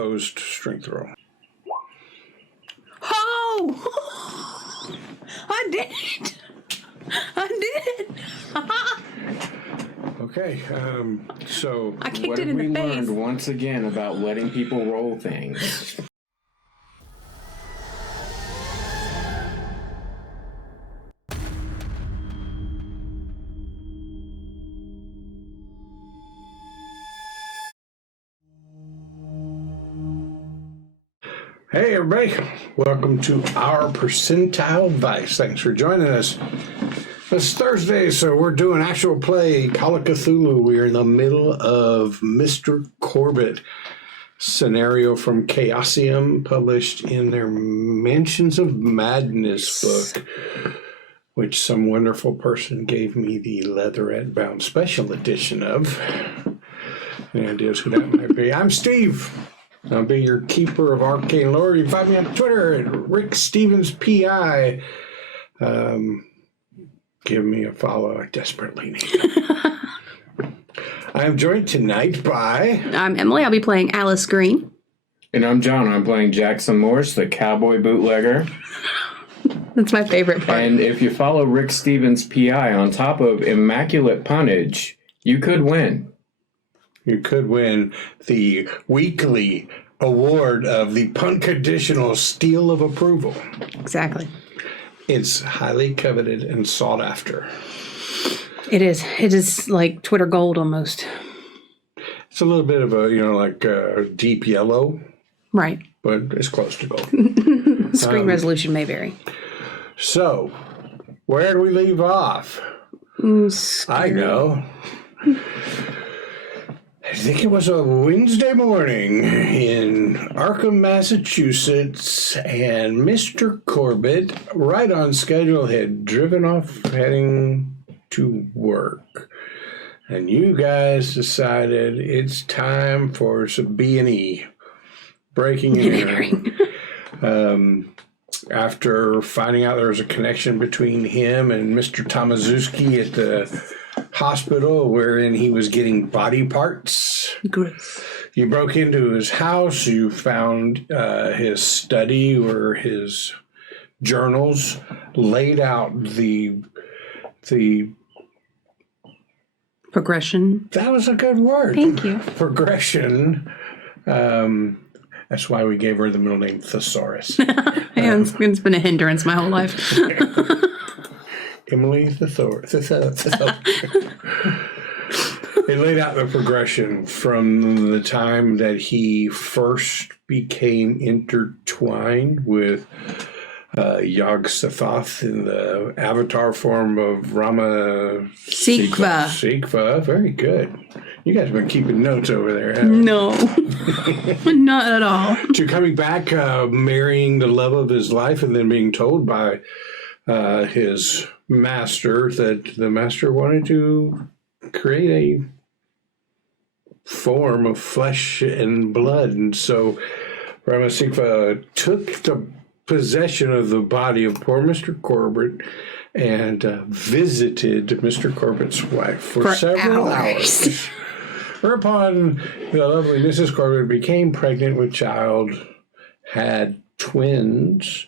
opposed strength roll. Oh! I did it! I did! Okay, so... I kicked What it have in we the face. learned once again about letting people roll things? Hey, everybody. Welcome to our Percentile Vice. Thanks for joining us. It's Thursday, so we're doing actual play Call of Cthulhu. We're in the middle of Mr. Corbitt scenario from Chaosium, published in their Mansions of Madness book, which some wonderful person gave me the leatherette-bound special edition of. Any ideas who that might be? I'm Steve. I'll be your keeper of arcane lore. You can find me on Twitter at Rick Stevens PI. Give me a follow. I desperately need it. I'm joined tonight by... I'm Emily. I'll be playing Alice Green. And I'm John. I'm playing Jackson Morse, the cowboy bootlegger. That's my favorite part. And if you follow Rick Stevens PI on top of Immaculate Punnage, you could win. You could win the weekly award of the Punconditional Seal of Approval. Exactly. It's highly coveted and sought after. It is. It is like Twitter gold almost. It's a little bit of a, deep yellow. Right. But it's close to gold. Screen resolution may vary. So, where do we leave off? I know. I think it was a Wednesday morning in Arkham, Massachusetts, and Mr. Corbitt, right on schedule, had driven off heading to work. And you guys decided it's time for some B&E, breaking and entering. After finding out there was a connection between him and Mr. Tomaszewski at the hospital wherein he was getting body parts. Gross. You broke into his house. You found his study where his journals laid out the progression. That was a good word. Thank you. Progression. That's why we gave her the middle name Thesaurus. It's been a hindrance my whole life. Emily Thesaurus. They laid out the progression from the time that he first became intertwined with Yog-Sothoth in the avatar form of Rama Sikva. Very good. You guys have been keeping notes over there, haven't you? No. Not at all. To coming back, marrying the love of his life, and then being told by his master that the master wanted to create a form of flesh and blood. And so Ramasikva took the possession of the body of poor Mr. Corbitt and visited Mr. Corbitt's wife for several hours. Whereupon the lovely Mrs. Corbitt became pregnant with child, had twins.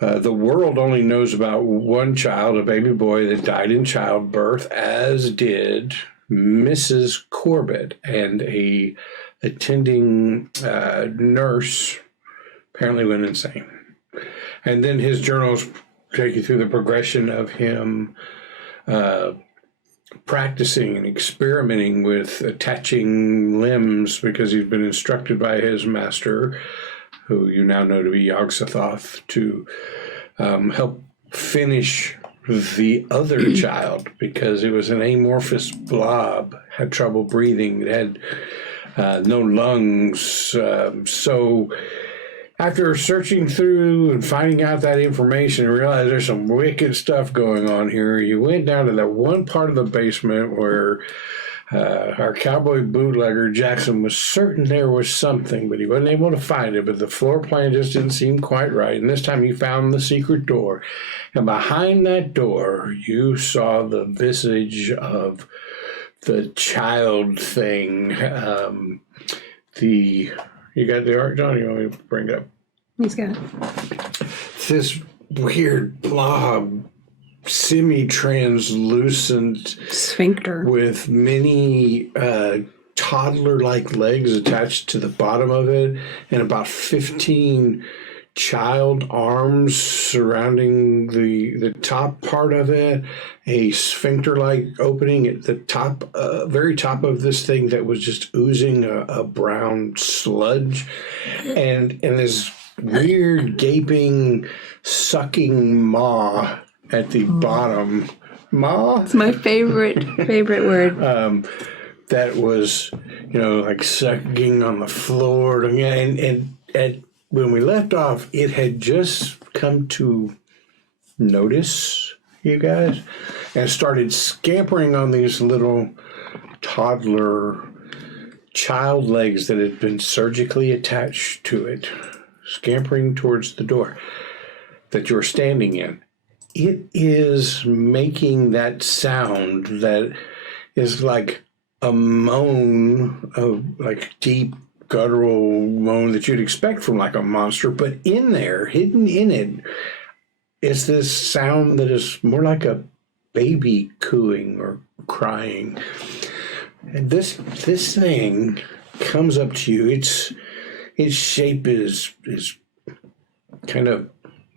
The world only knows about one child, a baby boy that died in childbirth, as did Mrs. Corbitt, and a attending nurse apparently went insane. And then his journals take you through the progression of him practicing and experimenting with attaching limbs because he's been instructed by his master, who you now know to be Yog-Sothoth, to help finish the other child because it was an amorphous blob, had trouble breathing, it had no lungs. So after searching through and finding out that information and realized there's some wicked stuff going on here, you went down to that one part of the basement where our cowboy bootlegger Jackson was certain there was something, but he wasn't able to find it. But the floor plan just didn't seem quite right. And this time he found the secret door. And behind that door, you saw the visage of the child thing, the You got the art, John? You want me to bring it up? He's got it. This weird blob, semi-translucent Sphincter. with many toddler-like legs attached to the bottom of it, and about 15 child arms surrounding the top part of it, a sphincter-like opening at the top, very top of this thing that was just oozing a brown sludge, and this weird gaping sucking maw at the bottom. Maw? It's my favorite word. That was, like sucking on the floor. And when we left off, it had just come to notice you guys and started scampering on these little toddler child legs that had been surgically attached to it, scampering towards the door that you're standing in. It is making that sound that is like a moan of like deep guttural moan that you'd expect from like a monster, but in there, hidden in it, is this sound that is more like a baby cooing or crying. And this thing comes up to you. Its shape is kind of,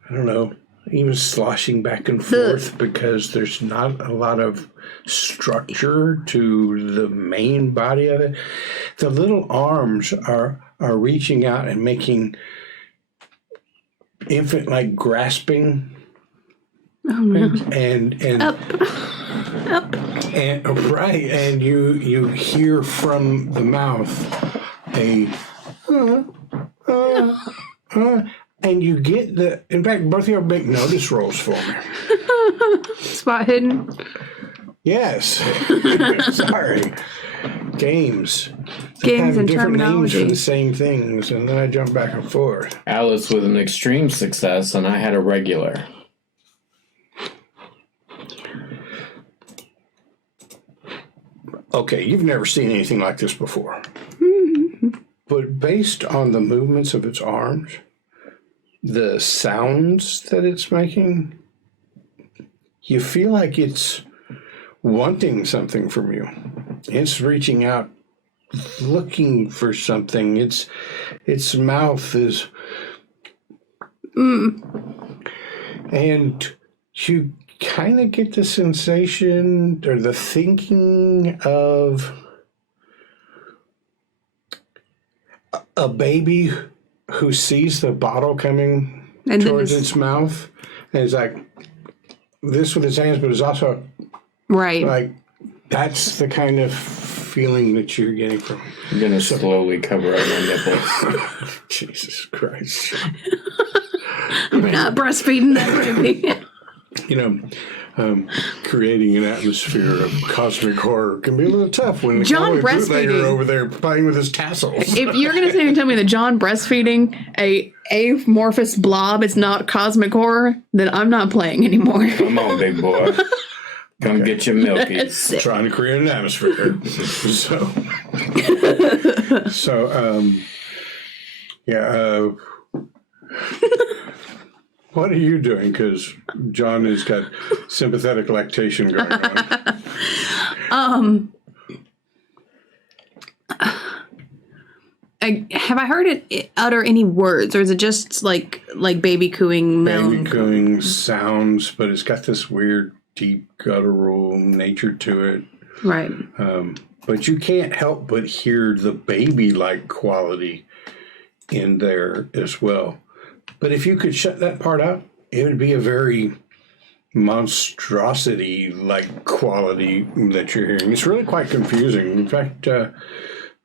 I don't know, even sloshing back and forth because there's not a lot of structure to the main body of it. The little arms are reaching out and making infant-like grasping. Oh no! And Up. And right, and you hear from the mouth a and you get the. In fact, both of you make notice rolls for me. Spot hidden. Yes. Sorry. Games. Games and different names for terminology. the same things, and then I jump back and forth. Alice with an extreme success, and I had a regular. Okay, you've never seen anything like this before. But based on the movements of its arms, the sounds that it's making, you feel like it's wanting something from you. It's reaching out, looking for something. Its mouth is... And you kind of get the sensation or the thinking of a baby who sees the bottle coming And then towards its mouth and is like this with its hands, but it's also Right. like that's the kind of feeling that you're getting from. I'm going to slowly cover up my nipples. Jesus Christ. I'm not breastfeeding that baby. Creating an atmosphere of cosmic horror can be a little tough when the John cowboy bootlegger breastfeeding. over there playing with his tassels. If you're going to sit here and tell me that John breastfeeding a amorphous blob is not cosmic horror, then I'm not playing anymore. Come on, big boy. Come get your milky. That's it. Trying to create an atmosphere. What are you doing? Because John has got sympathetic lactation going on. Have I heard it utter any words, or is it just like baby cooing, moan? Baby cooing sounds, but it's got this weird, deep, guttural nature to it. Right. But you can't help but hear the baby-like quality in there as well. But if you could shut that part out, it would be a very monstrosity-like quality that you're hearing. It's really quite confusing. In fact,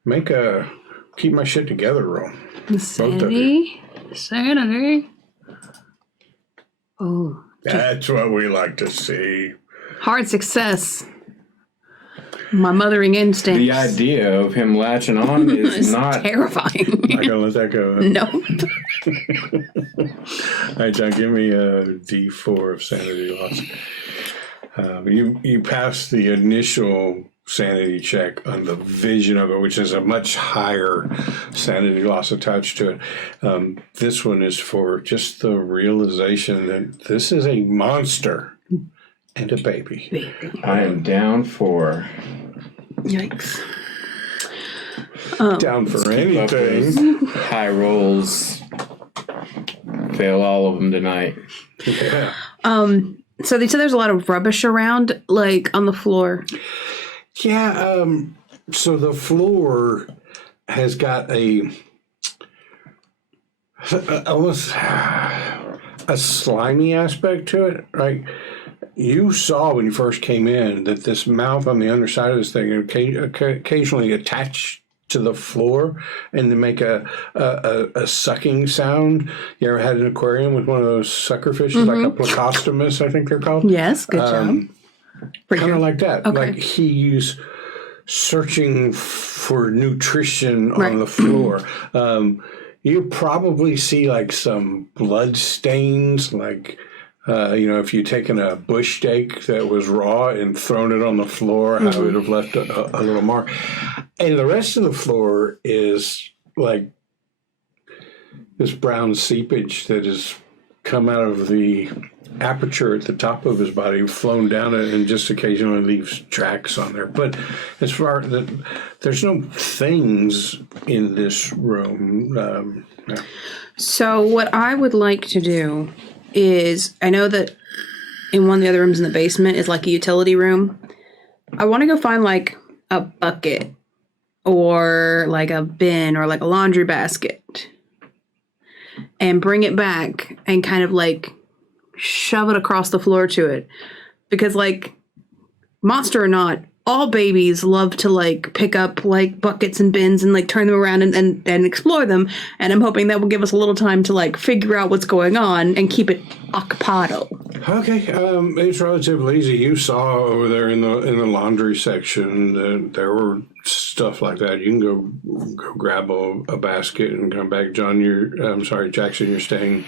make a keep my shit together roll. Sanity. Oh. That's what we like to see. Hard success. My mothering instincts. The idea of him latching on is is not terrifying. I'm gonna let that go. No. All right, John, give me a D4 of sanity loss. You pass the initial sanity check on the vision of it, which is a much higher sanity loss attached to it. This one is for just the realization that this is a monster and a baby. I am down for... Yikes. Down for anything. High rolls. Fail all of them tonight. Yeah. So they said there's a lot of rubbish around, like on the floor. Yeah, so the floor has got almost a slimy aspect to it, right? You saw when you first came in that this mouth on the underside of this thing occasionally attached to the floor and to make a sucking sound. You ever had an aquarium with one of those sucker fishes, like a Plecostomus, I think they're called? Yes, good job. Kind of like that. Okay. Like he's searching for nutrition on the floor. You probably see like some blood stains, like, if you'd taken a bush steak that was raw and thrown it on the floor, how it would have left a little mark. And the rest of the floor is like this brown seepage that has come out of the aperture at the top of his body, flown down it, and just occasionally leaves tracks on there. But as far as there's no things in this room. Yeah. So what I would like to do is, I know that in one of the other rooms in the basement is like a utility room. I want to go find like a bucket or like a bin or like a laundry basket and bring it back and kind of like shove it across the floor to it. Because like, monster or not, all babies love to like pick up like buckets and bins and like turn them around and explore them. And I'm hoping that will give us a little time to like figure out what's going on and keep it occupado. Okay, it's relatively easy. You saw over there in the laundry section that there were stuff like that. You can go grab a basket and come back. Jackson, you're staying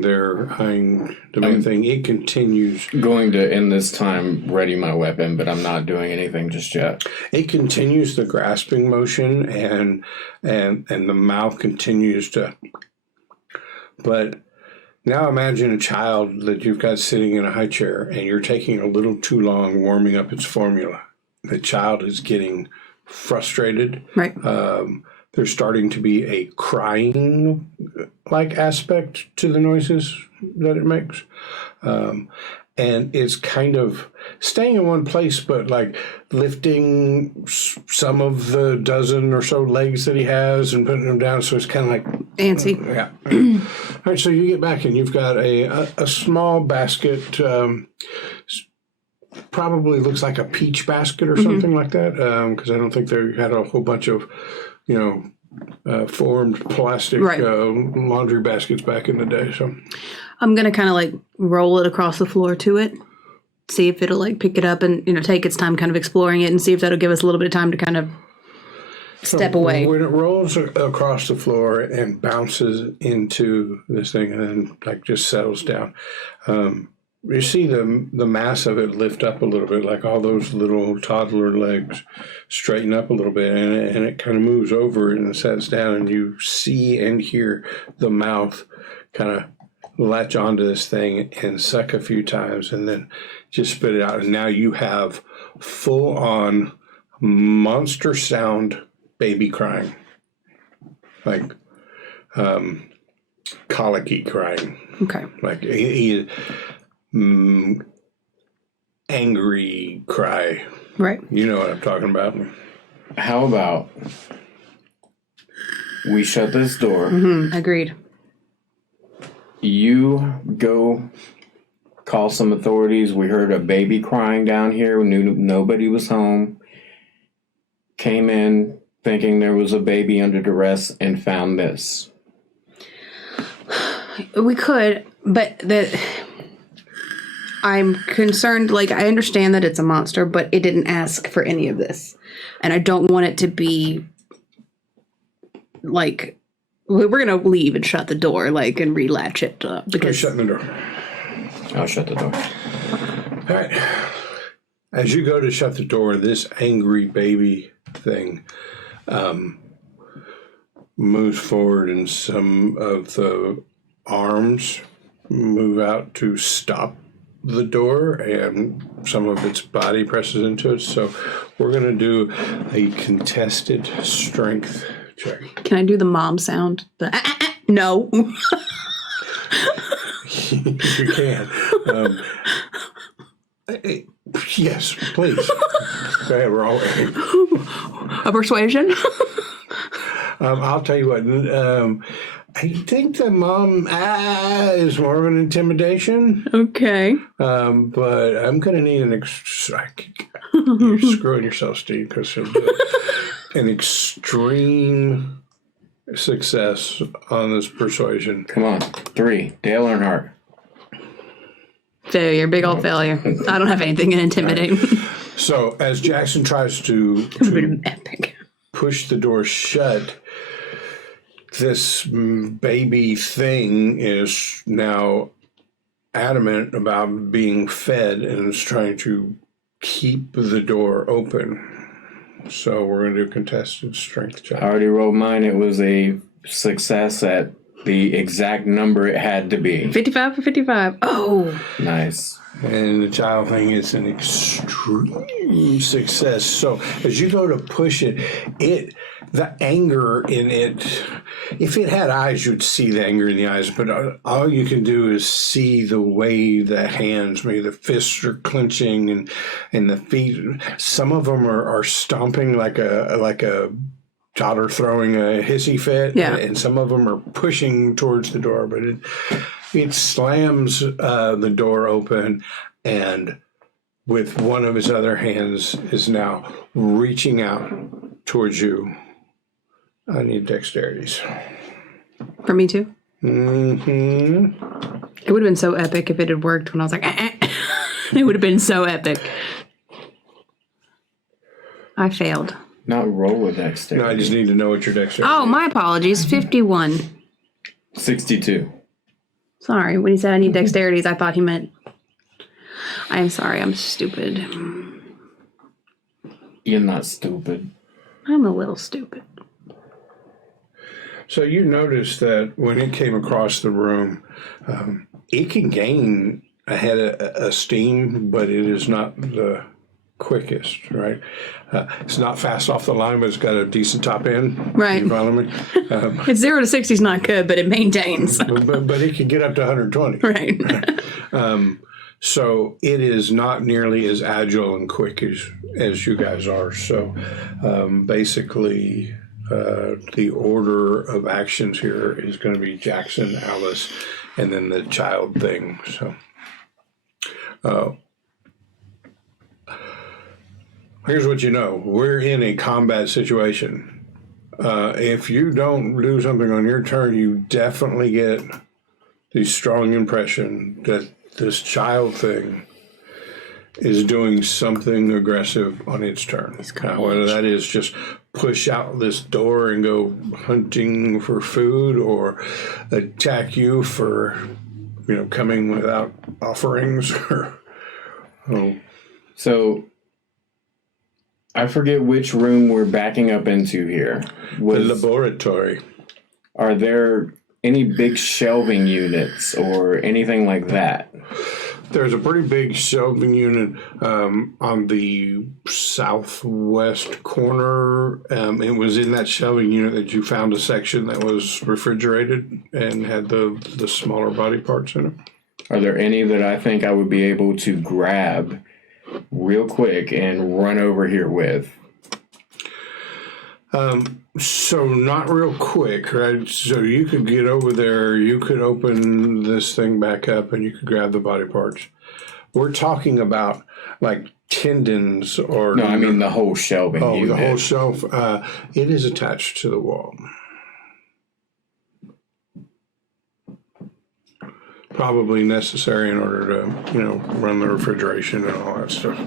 there eyeing the main thing. It continues. Going to, in this time, ready my weapon, but I'm not doing anything just yet. It continues the grasping motion, and the mouth continues to. But now imagine a child that you've got sitting in a high chair, and you're taking a little too long warming up its formula. The child is getting frustrated. Right. There's starting to be a crying-like aspect to the noises that it makes. And it's kind of staying in one place, but like lifting some of the dozen or so legs that he has and putting them down. So it's kind of like... Fancy. Yeah. All right, so you get back and you've got a small basket, probably looks like a peach basket or something like that, because I don't think they had a whole bunch of... formed plastic laundry baskets back in the day. So I'm going to kind of like roll it across the floor to it, see if it'll like pick it up and, take its time kind of exploring it and see if that'll give us a little bit of time to kind of step away. When it rolls across the floor and bounces into this thing and then like just settles down, you see the mass of it lift up a little bit, like all those little toddler legs straighten up a little bit, and it kind of moves over and sets down, and you see and hear the mouth kind of latch onto this thing and suck a few times and then just spit it out. And now you have full-on monster sound baby crying, like colicky crying. Okay. Like angry cry. Right. You know what I'm talking about. How about we shut this door? Agreed. You go call some authorities. We heard a baby crying down here. We knew nobody was home. Came in thinking there was a baby under duress and found this. We could, but I'm concerned, like, I understand that it's a monster, but it didn't ask for any of this. And I don't want it to be, like, we're going to leave and shut the door, like, and relatch it. Because shutting the door. I'll shut the door. All right. As you go to shut the door, this angry baby thing moves forward, and some of the arms move out to stop the door, and some of its body presses into it. So we're going to do a contested strength check. Can I do the mom sound? No. You can. Yes, please. Go ahead, we're all A persuasion? I'll tell you what. I think the mom is more of an intimidation. Okay. But I'm going to need you're screwing yourself, Steve, because an extreme success on this persuasion. Come on. 3. Dale Earnhardt. Failure. Big old failure. I don't have anything to intimidate. So as Jackson tries to Epic. push the door shut, this baby thing is now adamant about being fed and is trying to keep the door open. So we're going to do a contested strength check. I already rolled mine. It was a success at the exact number it had to be. 55 for 55. Oh. Nice. And the child thing is an extreme success. So as you go to push it, the anger in it, if it had eyes, you'd see the anger in the eyes, but all you can do is see the way the hands, maybe the fists are clenching and the feet, some of them are stomping like a toddler throwing a hissy fit, and some of them are pushing towards the door, but it slams the door open, and with one of his other hands is now reaching out towards you. I need dexterities. For me too? Mm-hmm. It would have been so epic if it had worked when I was like, It would have been so epic. I failed. Not roll with dexterity. No, I just need to know what your dexterity Oh, my apologies. 51. 62. Sorry. When he said I need dexterities, I thought he meant... I am sorry. I'm stupid. You're not stupid. I'm a little stupid. So you notice that when it came across the room, it can gain ahead of steam, but it is not the quickest, right? It's not fast off the line, but it's got a decent top end. Right. You follow me? It's 0 to 60 is not good, but it maintains. but it can get up to 120. Right. So it is not nearly as agile and quick as you guys are. So basically, the order of actions here is going to be Jackson, Alice, and then the child thing. So here's what you know. We're in a combat situation. If you don't do something on your turn, you definitely get the strong impression that this child thing is doing something aggressive on its turn. Now, whether that is just push out this door and go hunting for food, or attack you for, coming without offerings. So, I forget which room we're backing up into here. The laboratory. Are there any big shelving units or anything like that? There's a pretty big shelving unit on the southwest corner. It was in that shelving unit that you found a section that was refrigerated and had the smaller body parts in it. Are there any that I think I would be able to grab real quick and run over here with? So not real quick, right? So you could get over there, you could open this thing back up, and you could grab the body parts. We're talking about like tendons or... No, I mean the whole shelving unit. The whole shelf. It is attached to the wall. Probably necessary in order to, run the refrigeration and all that stuff.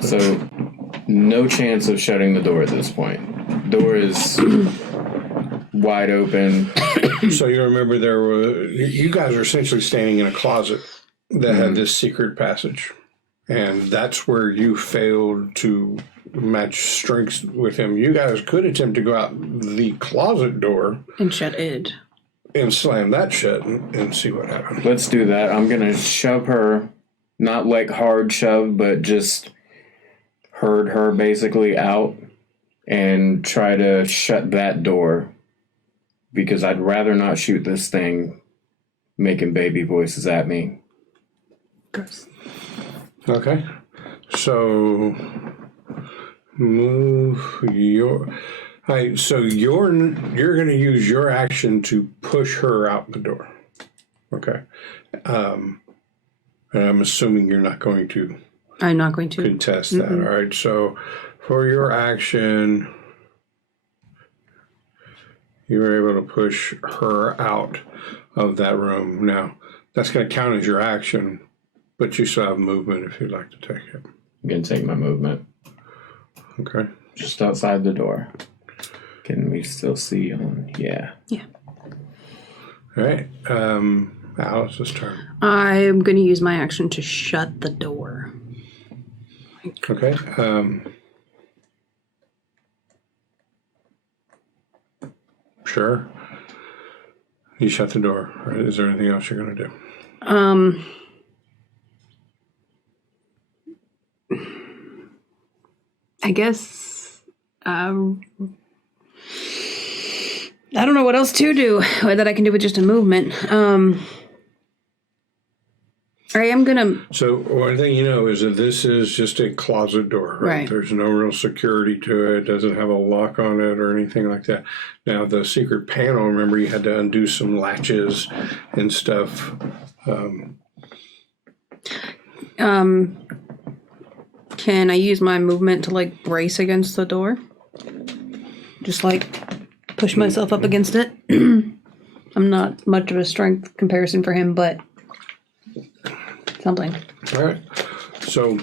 So no chance of shutting the door at this point. Door is wide open. So you remember you guys are essentially standing in a closet that had this secret passage. And that's where you failed to match strengths with him. You guys could attempt to go out the closet door and shut it. And slam that shut and see what happens. Let's do that. I'm going to shove her, not like hard shove, but just herd her basically out and try to shut that door because I'd rather not shoot this thing making baby voices at me. Gross. Okay. So move your... All right, so you're going to use your action to push her out the door. Okay. And I'm assuming you're not going to... I'm not going to contest that. All right. So for your action, you were able to push her out of that room. Now, that's going to count as your action, but you still have movement if you'd like to take it. I'm going to take my movement. Okay. Just outside the door. Can we still see on? Yeah. Yeah. All right. Alice's turn. I'm going to use my action to shut the door. Okay. Sure. You shut the door. Right? Is there anything else you're going to do? I guess I don't know what else to do that I can do with just a movement. I am gonna. So one thing you know is that this is just a closet door, right? Right. There's no real security to it. Doesn't have a lock on it or anything like that. Now the secret panel. Remember, you had to undo some latches and stuff. Can I use my movement to like brace against the door? Just like push myself up against it. I'm not much of a strength comparison for him, but something. All right. So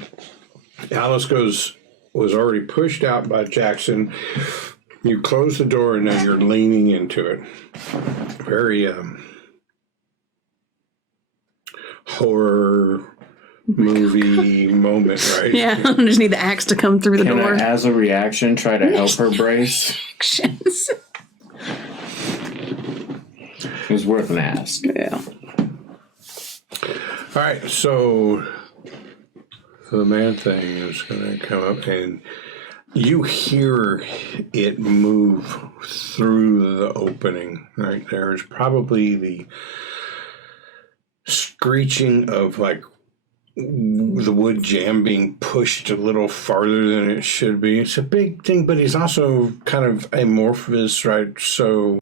Alice was already pushed out by Jackson. You close the door and now you're leaning into it. Very horror movie moment, right? Yeah, I just need the axe to come through the Can door. I, as a reaction, try to help her brace? Actions. It was worth an ask. Yeah. All right, so the man thing is going to come up, and you hear it move through the opening. Right there is probably the screeching of like the wood jam being pushed a little farther than it should be. It's a big thing, but he's also kind of amorphous, right? So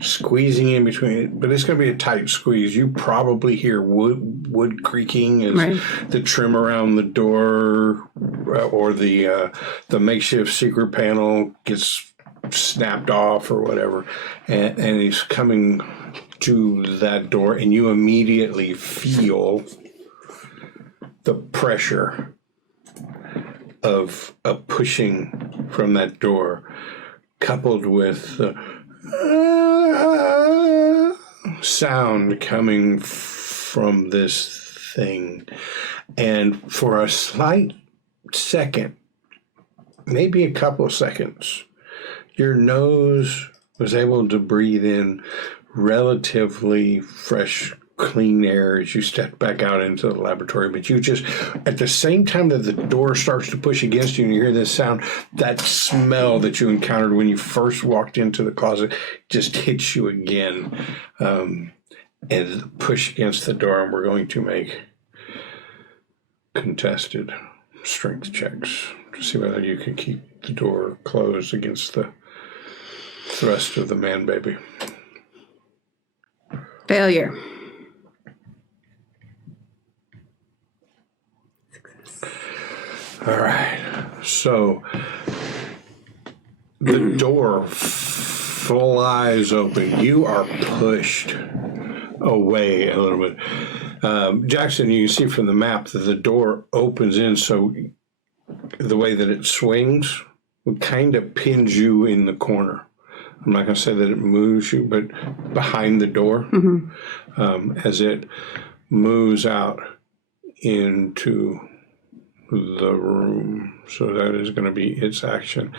squeezing in between it, but it's going to be a tight squeeze. You probably hear wood creaking as Right. the trim around the door or the makeshift secret panel gets snapped off or whatever, and he's coming to that door, and you immediately feel the pressure of a pushing from that door, coupled with the sound coming from this thing. And for a slight second, maybe a couple of seconds, your nose was able to breathe in relatively fresh, clean air as you step back out into the laboratory. But you just, at the same time that the door starts to push against you and you hear this sound, that smell that you encountered when you first walked into the closet just hits you again, and push against the door. And we're going to make contested strength checks to see whether you can keep the door closed against the thrust of the man baby. Failure. All right. So the door flies open. You are pushed away a little bit. Jackson, you can see from the map that the door opens in, so the way that it swings would kind of pins you in the corner. I'm not going to say that it moves you, but behind the door, as it moves out into the room. So that is going to be its action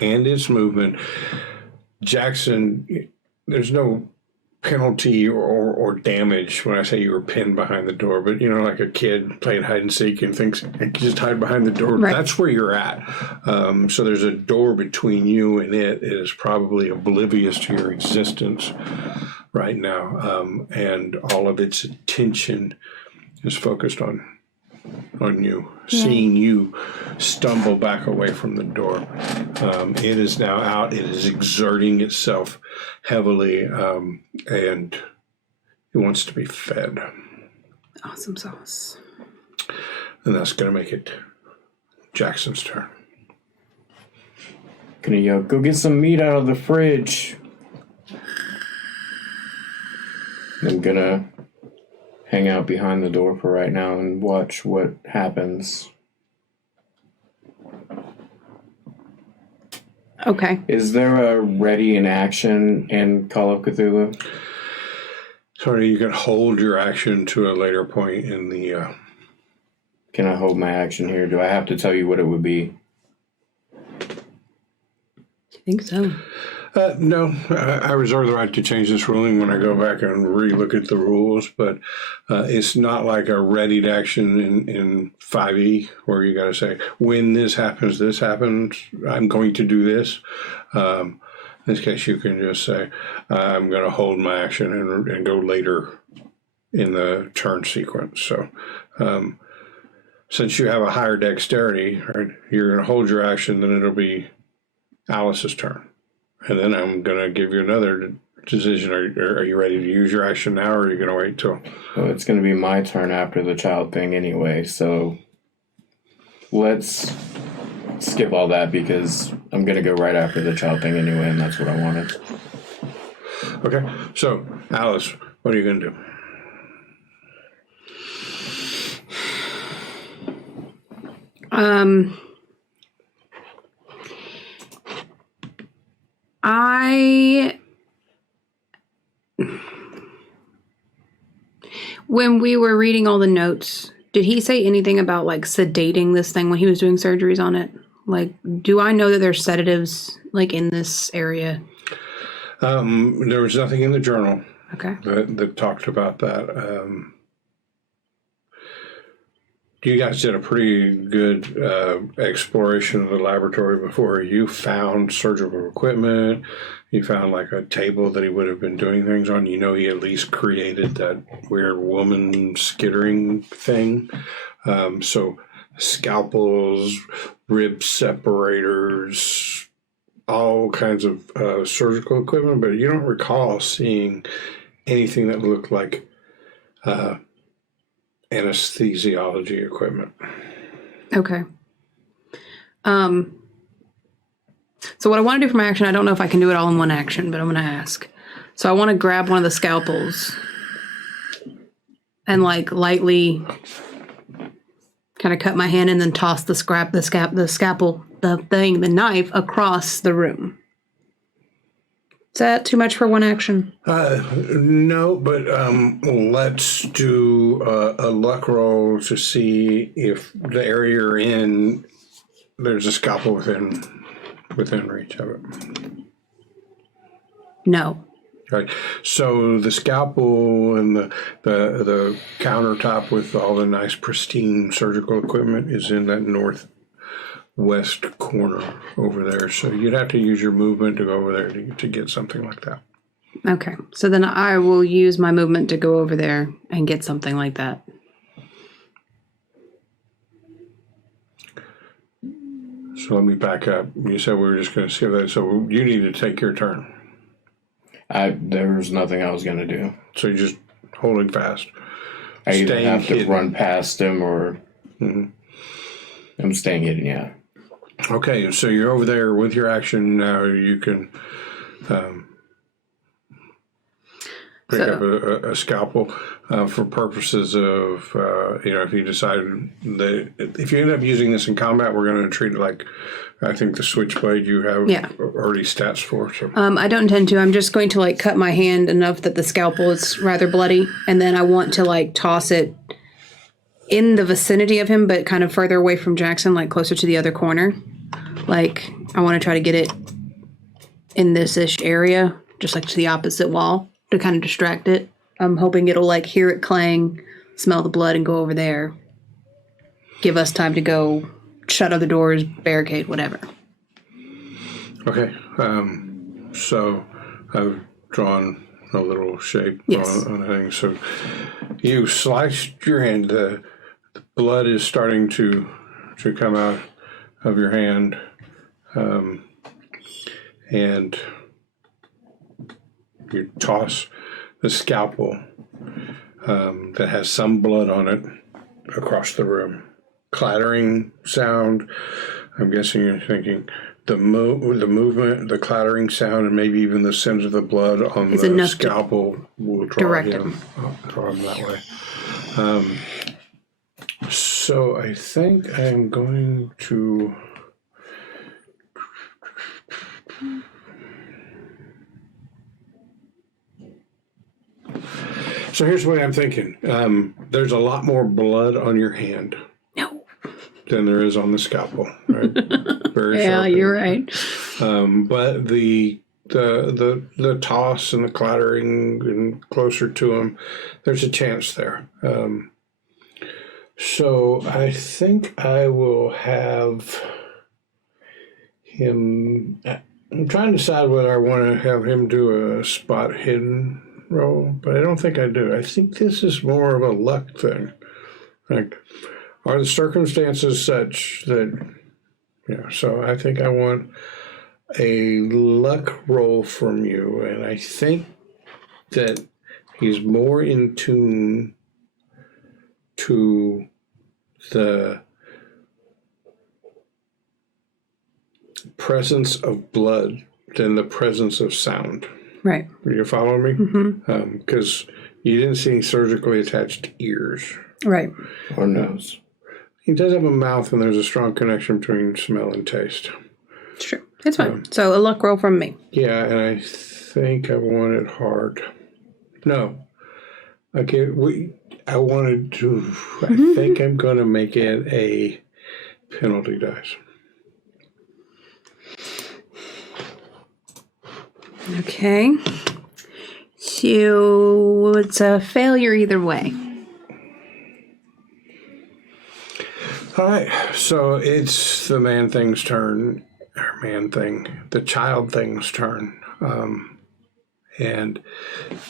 and its movement. Jackson, there's no penalty or damage when I say you were pinned behind the door, but like a kid playing hide and seek and thinks I can just hide behind the door. Right. That's where you're at. So there's a door between you and it is probably oblivious to your existence right now, and all of its attention is focused on you, seeing you stumble back away from the door. It is now out. It is exerting itself heavily, and it wants to be fed. Awesome sauce. And that's going to make it Jackson's turn. Gonna yell, go get some meat out of the fridge. I'm gonna hang out behind the door for right now and watch what happens. Okay. Is there a ready in action in Call of Cthulhu? Sorry, you can hold your action to a later point in the... Can I hold my action here? Do I have to tell you what it would be? I think so. No, I reserve the right to change this ruling when I go back and re-look at the rules, but it's not like a readied action in 5e where you got to say, when this happens, I'm going to do this. In this case, you can just say, I'm going to hold my action and go later in the turn sequence. So since you have a higher dexterity, right, you're going to hold your action, then it'll be Alice's turn. And then I'm going to give you another decision. Are you ready to use your action now, or are you going to wait till... Well, it's going to be my turn after the child thing anyway, so let's skip all that because I'm going to go right after the child thing anyway, and that's what I wanted. Okay, so Alice, what are you going to do? When we were reading all the notes, did he say anything about like sedating this thing when he was doing surgeries on it? Like, do I know that there's sedatives like in this area? There was nothing in the journal that talked about that. You guys did a pretty good exploration of the laboratory before. You found surgical equipment. You found like a table that he would have been doing things on. You know, he at least created that weird woman skittering thing. So scalpels, rib separators, all kinds of surgical equipment, but you don't recall seeing anything that looked like anesthesiology equipment. Okay. So what I want to do for my action, I don't know if I can do it all in one action, but I'm going to ask. So I want to grab one of the scalpels and like lightly kind of cut my hand and then toss the knife across the room. Is that too much for one action? No, but let's do a luck roll to see if the area you're in, there's a scalpel within reach of it. No. Right. So the scalpel and the countertop with all the nice pristine surgical equipment is in that northwest corner over there. So you'd have to use your movement to go over there to get something like that. Okay. So then I will use my movement to go over there and get something like that. So let me back up. You said we were just going to skip that. So you need to take your turn. There was nothing I was going to do. So you're just holding fast. I either have to run past him or I'm staying hidden, yeah. Okay, so you're over there with your action. Now you can pick up a scalpel for purposes of, if you decide that if you end up using this in combat, we're going to treat it like, I think the switchblade you have already stats for. So. I don't intend to. I'm just going to like cut my hand enough that the scalpel is rather bloody, and then I want to like toss it in the vicinity of him, but kind of further away from Jackson, like closer to the other corner. Like, I want to try to get it in this-ish area, just like to the opposite wall, to kind of distract it. I'm hoping it'll like hear it clang, smell the blood, and go over there. Give us time to go shut other doors, barricade, whatever. Okay. So I've drawn a little shape on a thing. So you sliced your hand. The blood is starting to come out of your hand. And you toss the scalpel that has some blood on it across the room. Clattering sound. I'm guessing you're thinking the movement, the clattering sound, and maybe even the sense of the blood on the scalpel will draw him that way. So I think I'm going to. So here's what I'm thinking. There's a lot more blood on your hand. No. Than there is on the scalpel, right? Very yeah, sharp. You're right. But the toss and the clattering and closer to him, there's a chance there. So I think I will have him. I'm trying to decide whether I want to have him do a spot hidden roll, but I don't think I do. I think this is more of a luck thing. Like, are the circumstances such that, so I think I want a luck roll from you, and I think that he's more in tune to the presence of blood than the presence of sound. Right. You follow me? Mm-hmm. Because you didn't see surgically attached ears. Right. Or nose. He does have a mouth, and there's a strong connection between smell and taste. It's true. It's fine. So a luck roll from me. Yeah, and I think I want it hard. No. Okay, I wanted to. I think I'm going to make it a penalty dice. Okay. So it's a failure either way. All right, so it's the the child thing's turn, and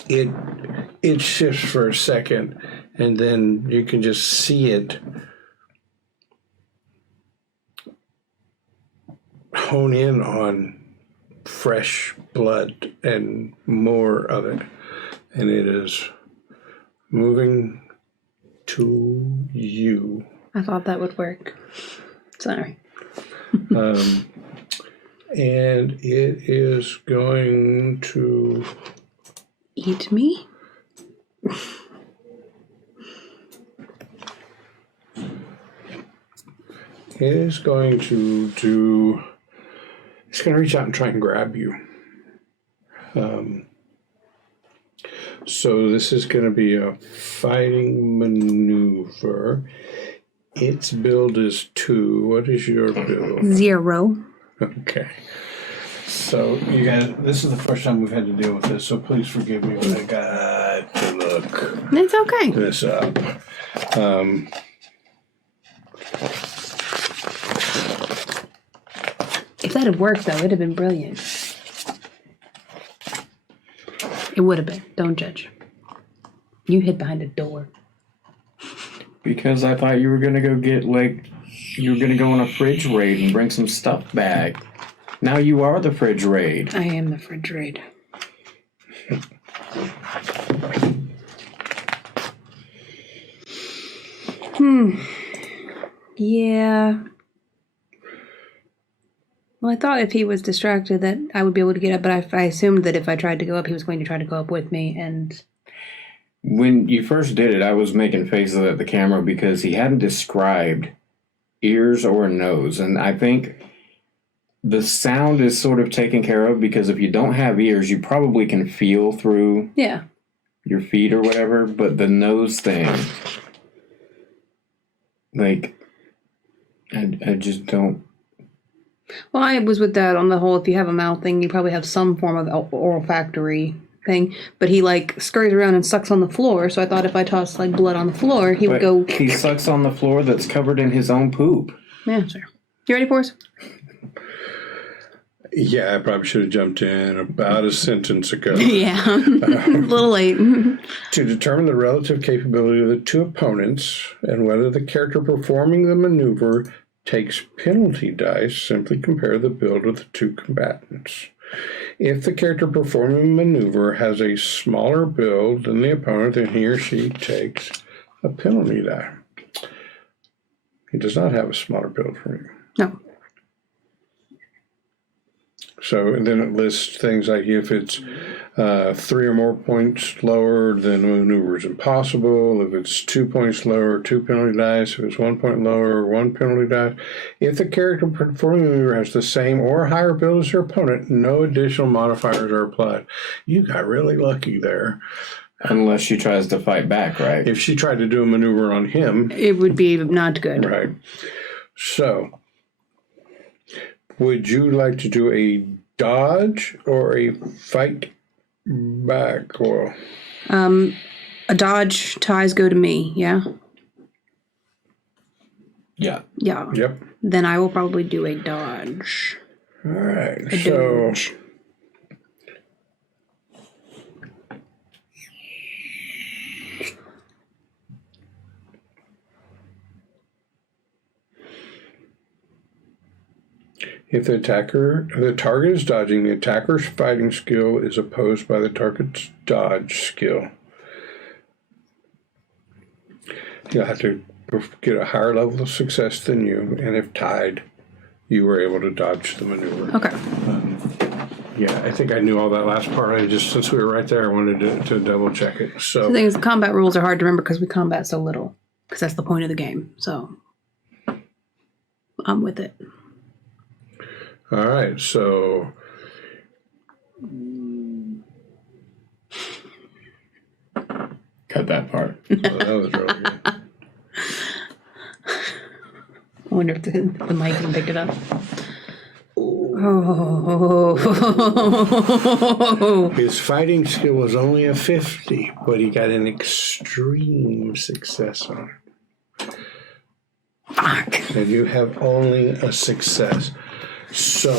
it shifts for a second, and then you can just see it hone in on fresh blood and more of it, and it is moving to you. I thought that would work. Sorry. And it is going to eat me? It is going to do. It's going to reach out and try and grab you. So this is going to be a fighting maneuver. Its build is 2. What is your build? 0. Okay. So you guys, this is the first time we've had to deal with this, so please forgive me when I got to look It's okay. this up. If that had worked, though, it'd have been brilliant. It would have been. Don't judge. You hid behind a door. Because I thought you were going to go you were going to go on a fridge raid and bring some stuff back. Now you are the fridge raid. I am the fridge raid. Yeah. Well, I thought if he was distracted that I would be able to get up, but I assumed that if I tried to go up, he was going to try to go up with me, and... When you first did it, I was making faces at the camera because he hadn't described ears or nose, and I think the sound is sort of taken care of because if you don't have ears, you probably can feel through Yeah. your feet or whatever, but the nose thing... Like, I just don't. Well, I was with that on the whole, if you have a mouth thing, you probably have some form of olfactory thing. But he, like, scurries around and sucks on the floor, so I thought if I tossed, like, blood on the floor, he would go... He sucks on the floor that's covered in his own poop. Yeah, sure. You ready for us? Yeah, I probably should have jumped in about a sentence ago. Yeah, a little late. To determine the relative capability of the two opponents and whether the character performing the maneuver takes penalty dice, simply compare the build of the two combatants. If the character performing the maneuver has a smaller build than the opponent, then he or she takes a penalty die. He does not have a smaller build for you. No. So, and then it lists things like if it's 3 or more points lower, then the maneuver is impossible. If it's 2 points lower, 2 penalty dice. If it's 1 point lower, 1 penalty die. If the character performing the maneuver has the same or higher build as their opponent, no additional modifiers are applied. You got really lucky there. Unless she tries to fight back, right? If she tried to do a maneuver on him, It would be not good. right. So, would you like to do a dodge or a fight back? Well, A dodge ties go to me, yeah? Yeah. Yeah. yep. Then I will probably do a dodge. All right. A So, dodge. if the target is dodging, the attacker's fighting skill is opposed by the target's dodge skill. You'll have to get a higher level of success than you, and if tied, you were able to dodge the maneuver. Okay. Yeah, I think I knew all that last part. I just, since we were right there, I wanted to double check it. So, The thing is, the combat rules are hard to remember because we combat so little. Because that's the point of the game. So, I'm with it. all right. So, Cut that part. well, that was really good. I wonder if the mic even picked it up. Oh. His fighting skill was only a 50, but he got an extreme success on it. Fuck. And you have only a success. So,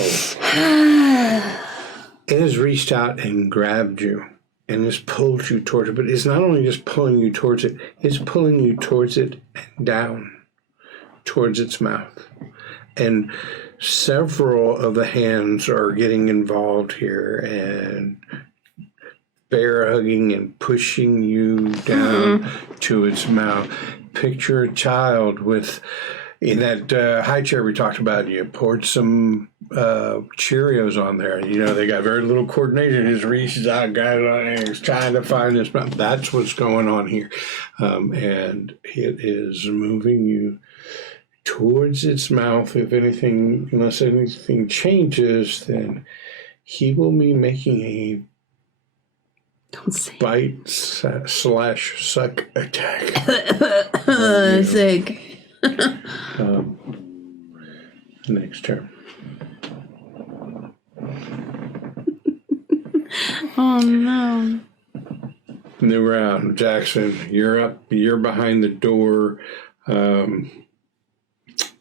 it has reached out and grabbed you and has pulled you towards it. But it's not only just pulling you towards it, it's pulling you towards it and down towards its mouth. And several of the hands are getting involved here and bear hugging and pushing you down to its mouth. Picture a child with, in that high chair we talked about, you poured some Cheerios on there. You know, they got very little coordination. He just reaches out, got it on, and he's trying to find his mouth. That's what's going on here. And it is moving you towards its mouth. If anything, unless anything changes, then he will be making a Don't say bite / suck attack. sick. Next turn. Oh no. New round. Jackson, you're up. You're behind the door.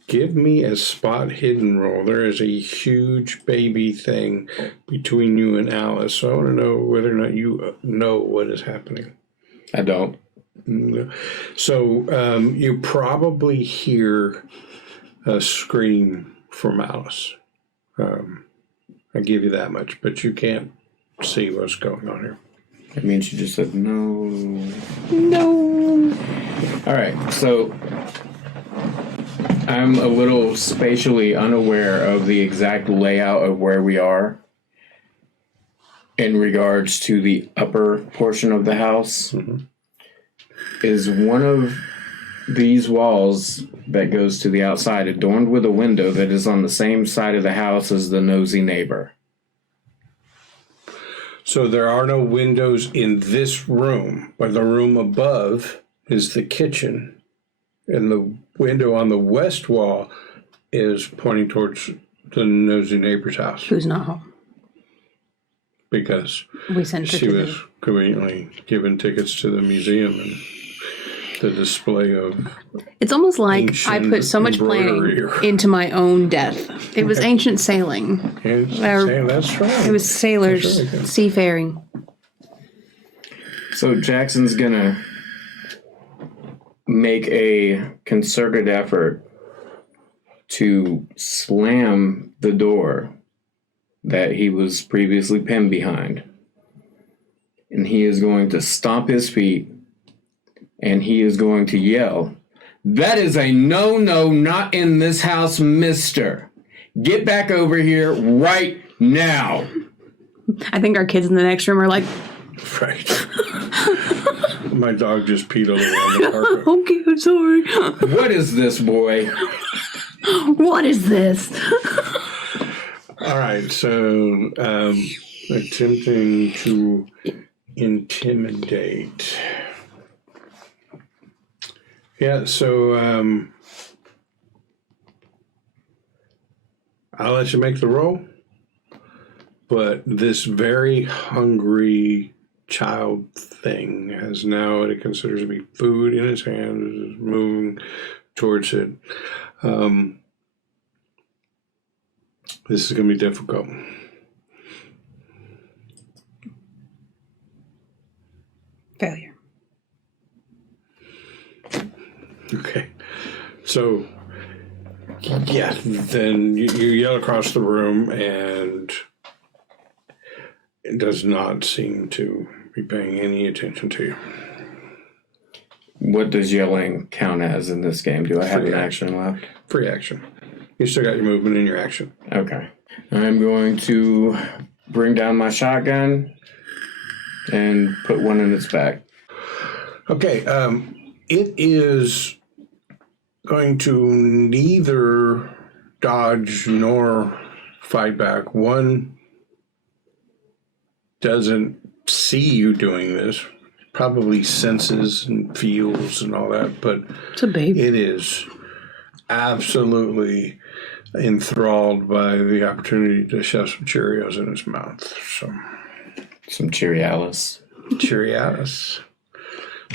Give me a spot hidden roll. There is a huge baby thing between you and Alice. So I want to know whether or not you know what is happening. I don't. So you probably hear a scream from Alice. I give you that much, but you can't see what's going on here. I mean, she just said no. No. All right, so I'm a little spatially unaware of the exact layout of where we are in regards to the upper portion of the house. Mm-hmm. Is one of these walls that goes to the outside adorned with a window that is on the same side of the house as the nosy neighbor? So there are no windows in this room, but the room above is the kitchen. And the window on the west wall is pointing towards the nosy neighbor's house. Who's not home. Because we sent her she to was conveniently given tickets to the museum and the display of. It's almost like I put so much planning into my own death. It was ancient sailing. That's right. It was sailors seafaring. So Jackson's gonna make a concerted effort to slam the door that he was previously pinned behind. And he is going to stomp his feet and he is going to yell, "That is a no, not in this house, mister. Get back over here right now." I think our kids in the next room are like, right. My dog just peed a little on the carpet. okay, I'm sorry. What is this, boy? What is this? All right, so attempting to intimidate. Yeah, so I'll let you make the roll. But this very hungry child thing has now what it considers to be food in his hand, is moving towards it. This is going to be difficult. Failure. Okay. So, yeah, then you yell across the room and it does not seem to be paying any attention to you. What does yelling count as in this game? Do I have an action left? Free action. You still got your movement and your action. Okay. I'm going to bring down my shotgun and put one in its back. Okay. It is going to neither dodge nor fight back. One doesn't see you doing this, probably senses and feels and all that, but it's a baby. It is absolutely enthralled by the opportunity to shove some Cheerios in his mouth. So, some Cheerialis. Cheerialis.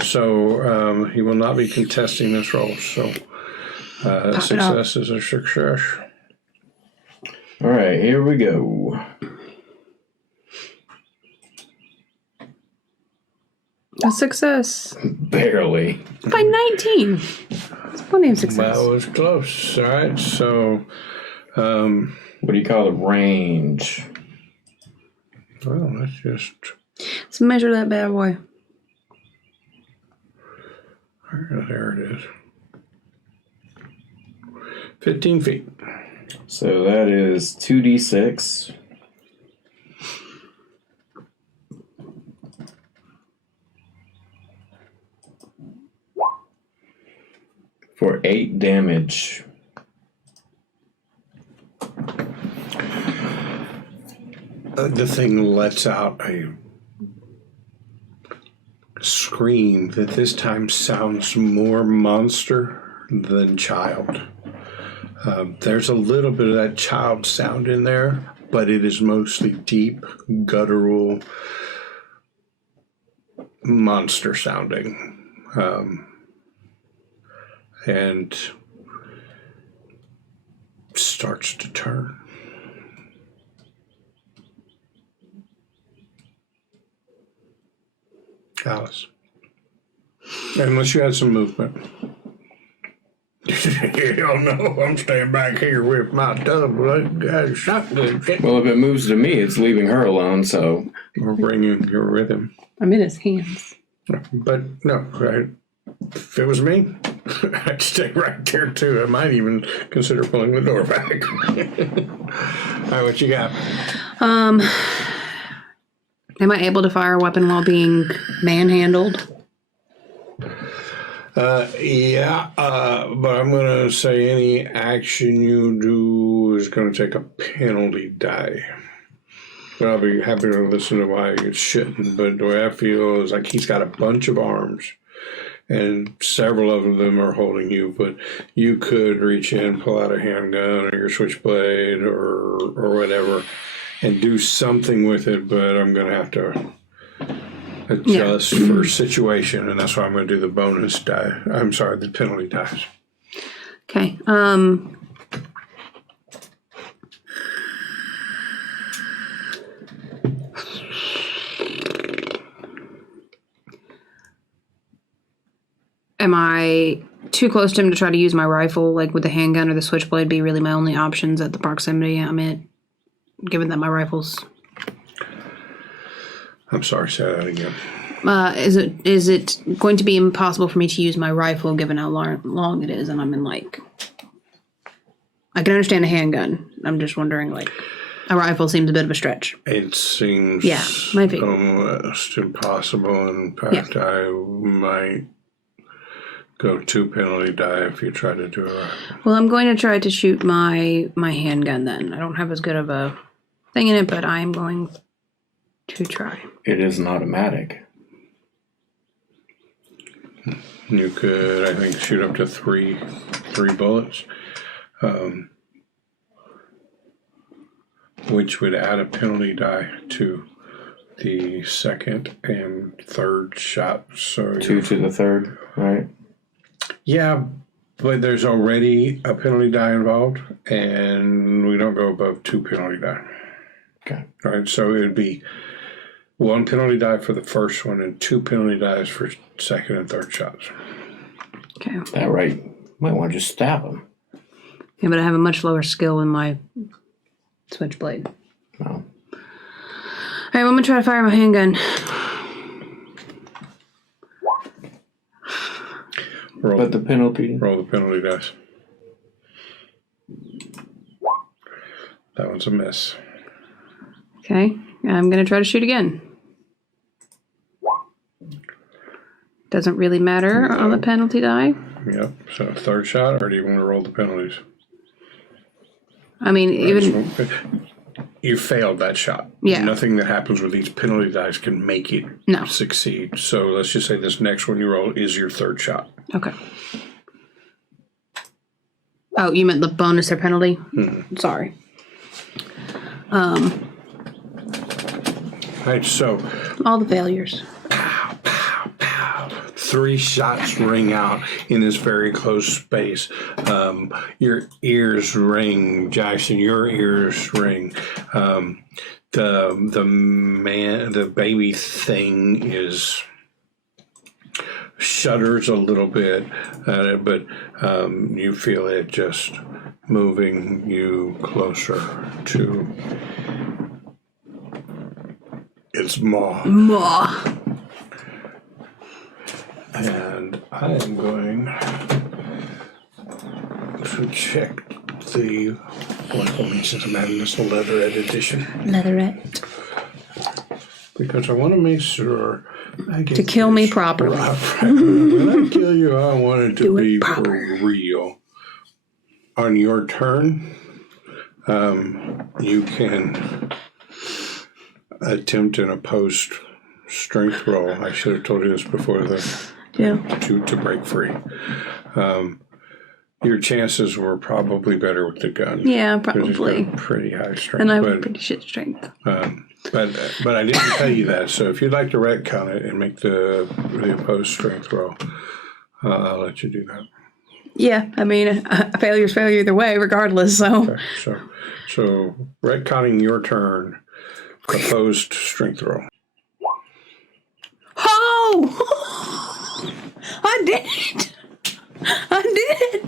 So he will not be contesting this roll. So success is a success. All right, here we go. A success. Barely. By 19. It's plenty of success. That was close. All right, so what do you call it? Range. Well, let's just... Let's measure that bad boy. There it is. 15 feet. So that is 2d6. For 8 damage. The thing lets out a scream that this time sounds more monster than child. There's a little bit of that child sound in there, but it is mostly deep, guttural, monster sounding. And starts to turn. Alice. Unless you had some movement. Hell no, I'm staying back here with my tub. Shotgun. Well, if it moves to me, it's leaving her alone, so... Or bringing her with him. I'm in his hands. But, no, right? If it was me, I'd stay right there, too. I might even consider pulling the door back. All right, what you got? Am I able to fire a weapon while being manhandled? Yeah, but I'm going to say any action you do is going to take a penalty die. But I'll be happy to listen to why you shouldn't. But the way I feel is like he's got a bunch of arms, and several of them are holding you, but you could reach in, pull out a handgun or your switchblade or whatever and do something with it, but I'm going to have to adjust for situation, and that's why I'm going to do the bonus die. I'm sorry, the penalty dice. Okay. Am I too close to him to try to use my rifle? Like, would the handgun or the switchblade be really my only options at the proximity I'm in, given that my rifle's... I'm sorry, say that again. Is it going to be impossible for me to use my rifle given how long it is? And I'm in, like... I can understand a handgun. I'm just wondering, like... A rifle seems a bit of a stretch. It seems almost impossible. In fact, I might go 2 penalty die if you try to do it. Well, I'm going to try to shoot my handgun then. I don't have as good of a thing in it, but I am going to try. It is an automatic. You could, I think, shoot up to three bullets, which would add a penalty die to the second and third shot. So 2 to the third, right? Yeah, but there's already a penalty die involved, and we don't go above 2 penalty die. Okay. All right, so it would be 1 penalty die for the first one and 2 penalty dies for second and third shots. Okay. That right. Might want to just stab him. Yeah, but I have a much lower skill in my switchblade. No. All right, well, I'm going to try to fire my handgun. Roll the penalty dice. That one's a miss. Okay, I'm going to try to shoot again. Doesn't really matter on the penalty die. Yep, so third shot, or do you want to roll the penalties? I mean, even... You failed that shot. Yeah. Nothing that happens with these penalty dice can make it succeed. So let's just say this next one you roll is your third shot. Okay. Oh, you meant the bonus or penalty? Mm-hmm. Sorry. Right, so... All the failures. Pow, pow, pow. 3 shots ring out in this very close space. Your ears ring, Jackson. Your ears ring. The baby thing shudders a little bit at it, but you feel it just moving you closer to its maw. And I am going to check the Wonderful Pieces of Madness Leatherette edition. Leatherette. Because I want to make sure I get to kill me properly. When I kill you, I want it to Do be it proper. for real. On your turn, you can attempt an opposed strength roll. I should have told you this before to break free. Your chances were probably better with the gun. Yeah, probably. Pretty high strength. And I have pretty shit strength. But I didn't tell you that. So if you'd like to retcon it and make the opposed strength roll, I'll let you do that. Yeah, I mean, a failure's failure either way, regardless. So, okay, so retconning your turn, opposed strength roll. Oh! I did it! I did it!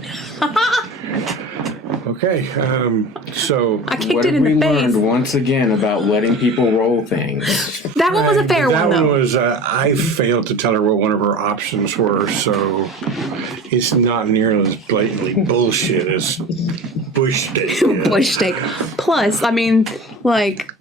Okay, so I kicked what it have in we the face. learned once again about letting people roll things? That one was a fair one, though. That one was, I failed to tell her what one of her options were, so it's not nearly as blatantly bullshit as bush steak. Bush steak. Plus, I mean, like...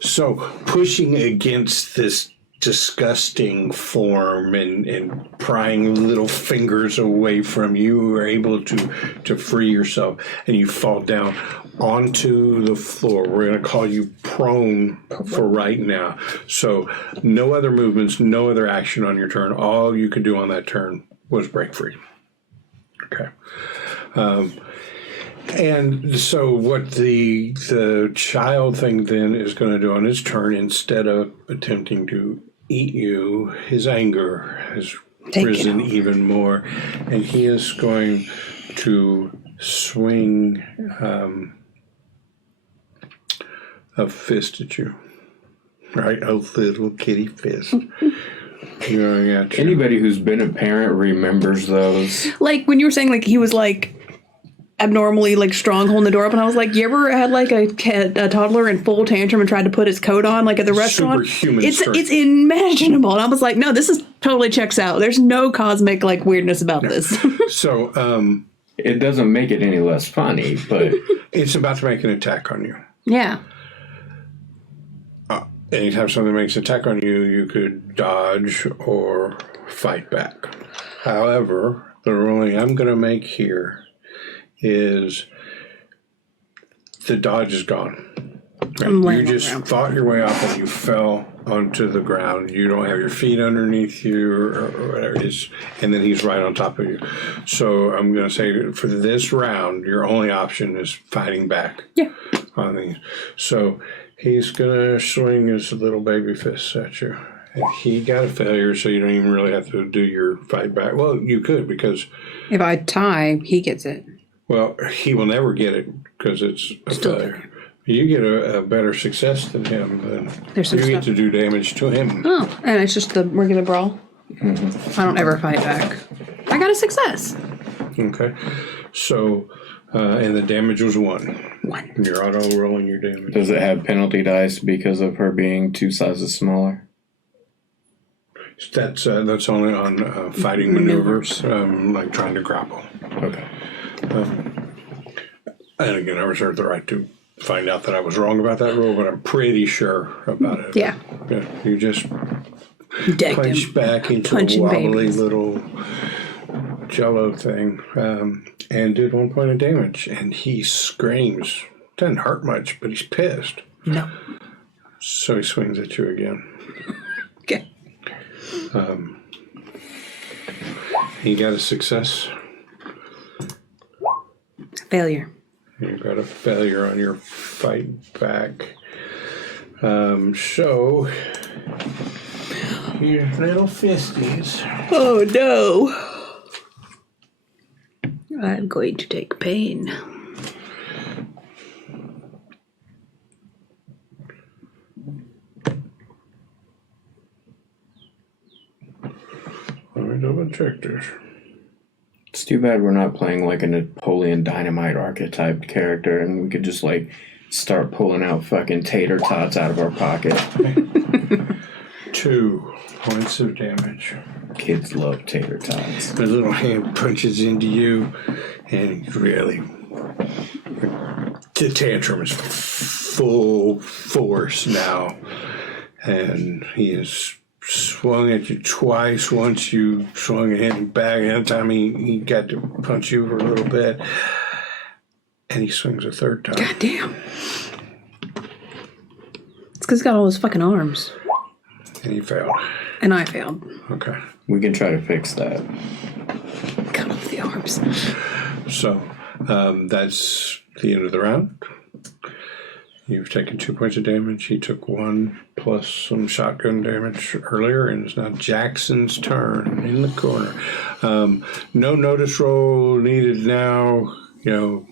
So pushing against this disgusting form and prying little fingers away from you, are able to free yourself, and you fall down. onto the floor. We're going to call you prone for right now. So no other movements, no other action on your turn. All you could do on that turn was break free. Okay. And so what the child thing then is going to do on his turn, instead of attempting to eat you, his anger has risen even more. And he is going to swing a fist at you. Right? A little kitty fist. Going at you. Anybody who's been a parent remembers those. Like when you were saying like he was like abnormally like strong holding the door open, I was like, you ever had like a toddler in full tantrum and tried to put his coat on like at the restaurant? Superhuman strength. It's unimaginable. And I was like, no, this is totally checks out. There's no cosmic like weirdness about this. So it doesn't make it any less funny, but it's about to make an attack on you. Yeah. Anytime something makes an attack on you, you could dodge or fight back. However, the ruling I'm going to make here is the dodge is gone. Right? You just fought your way off and you fell onto the ground. You don't have your feet underneath you or whatever it is, and then he's right on top of you. So I'm going to say for this round, your only option is fighting back. Yeah. On these. So he's going to swing his little baby fists at you. And he got a failure, so you don't even really have to do your fight back. Well, you could, because if I tie, he gets it. Well, he will never get it because it's a failure. You get a better success than him, then you get to do damage to him. Oh, and it's just the regular brawl? Mm-hmm. I don't ever fight back. I got a success. Okay. So, and the damage was 1. You're auto-rolling your damage. Does it have penalty dice because of her being 2 sizes smaller? That's only on fighting maneuvers, like trying to grapple. Okay. And again, I reserve the right to find out that I was wrong about that rule, but I'm pretty sure about it. Yeah. You just Decked punch him. back into Punching a wobbly babies. little jello thing, and did 1 point of damage. And he screams. Doesn't hurt much, but he's pissed. No. So he swings at you again. Okay. He got a success. Failure. You got a failure on your fight back. So your little fisties. Oh no. I'm going to take pain. Let me double check this. It's too bad we're not playing like a Napoleon Dynamite archetyped character and we could just like start pulling out fucking tater tots out of our pocket. 2 points of damage. Kids love tater tots. The little hand punches into you, and really, the tantrum is full force now, and he has swung at you twice. Once you swung at him back, and the time he got to punch you for a little bit, and he swings a third time. God damn. It's because he's got all his fucking arms. And he failed. And I failed. Okay. We can try to fix that. Cut off the arms. So, that's the end of the round. You've taken 2 points of damage. He took 1 plus some shotgun damage earlier, and it's now Jackson's turn in the corner. No notice roll needed now. You know,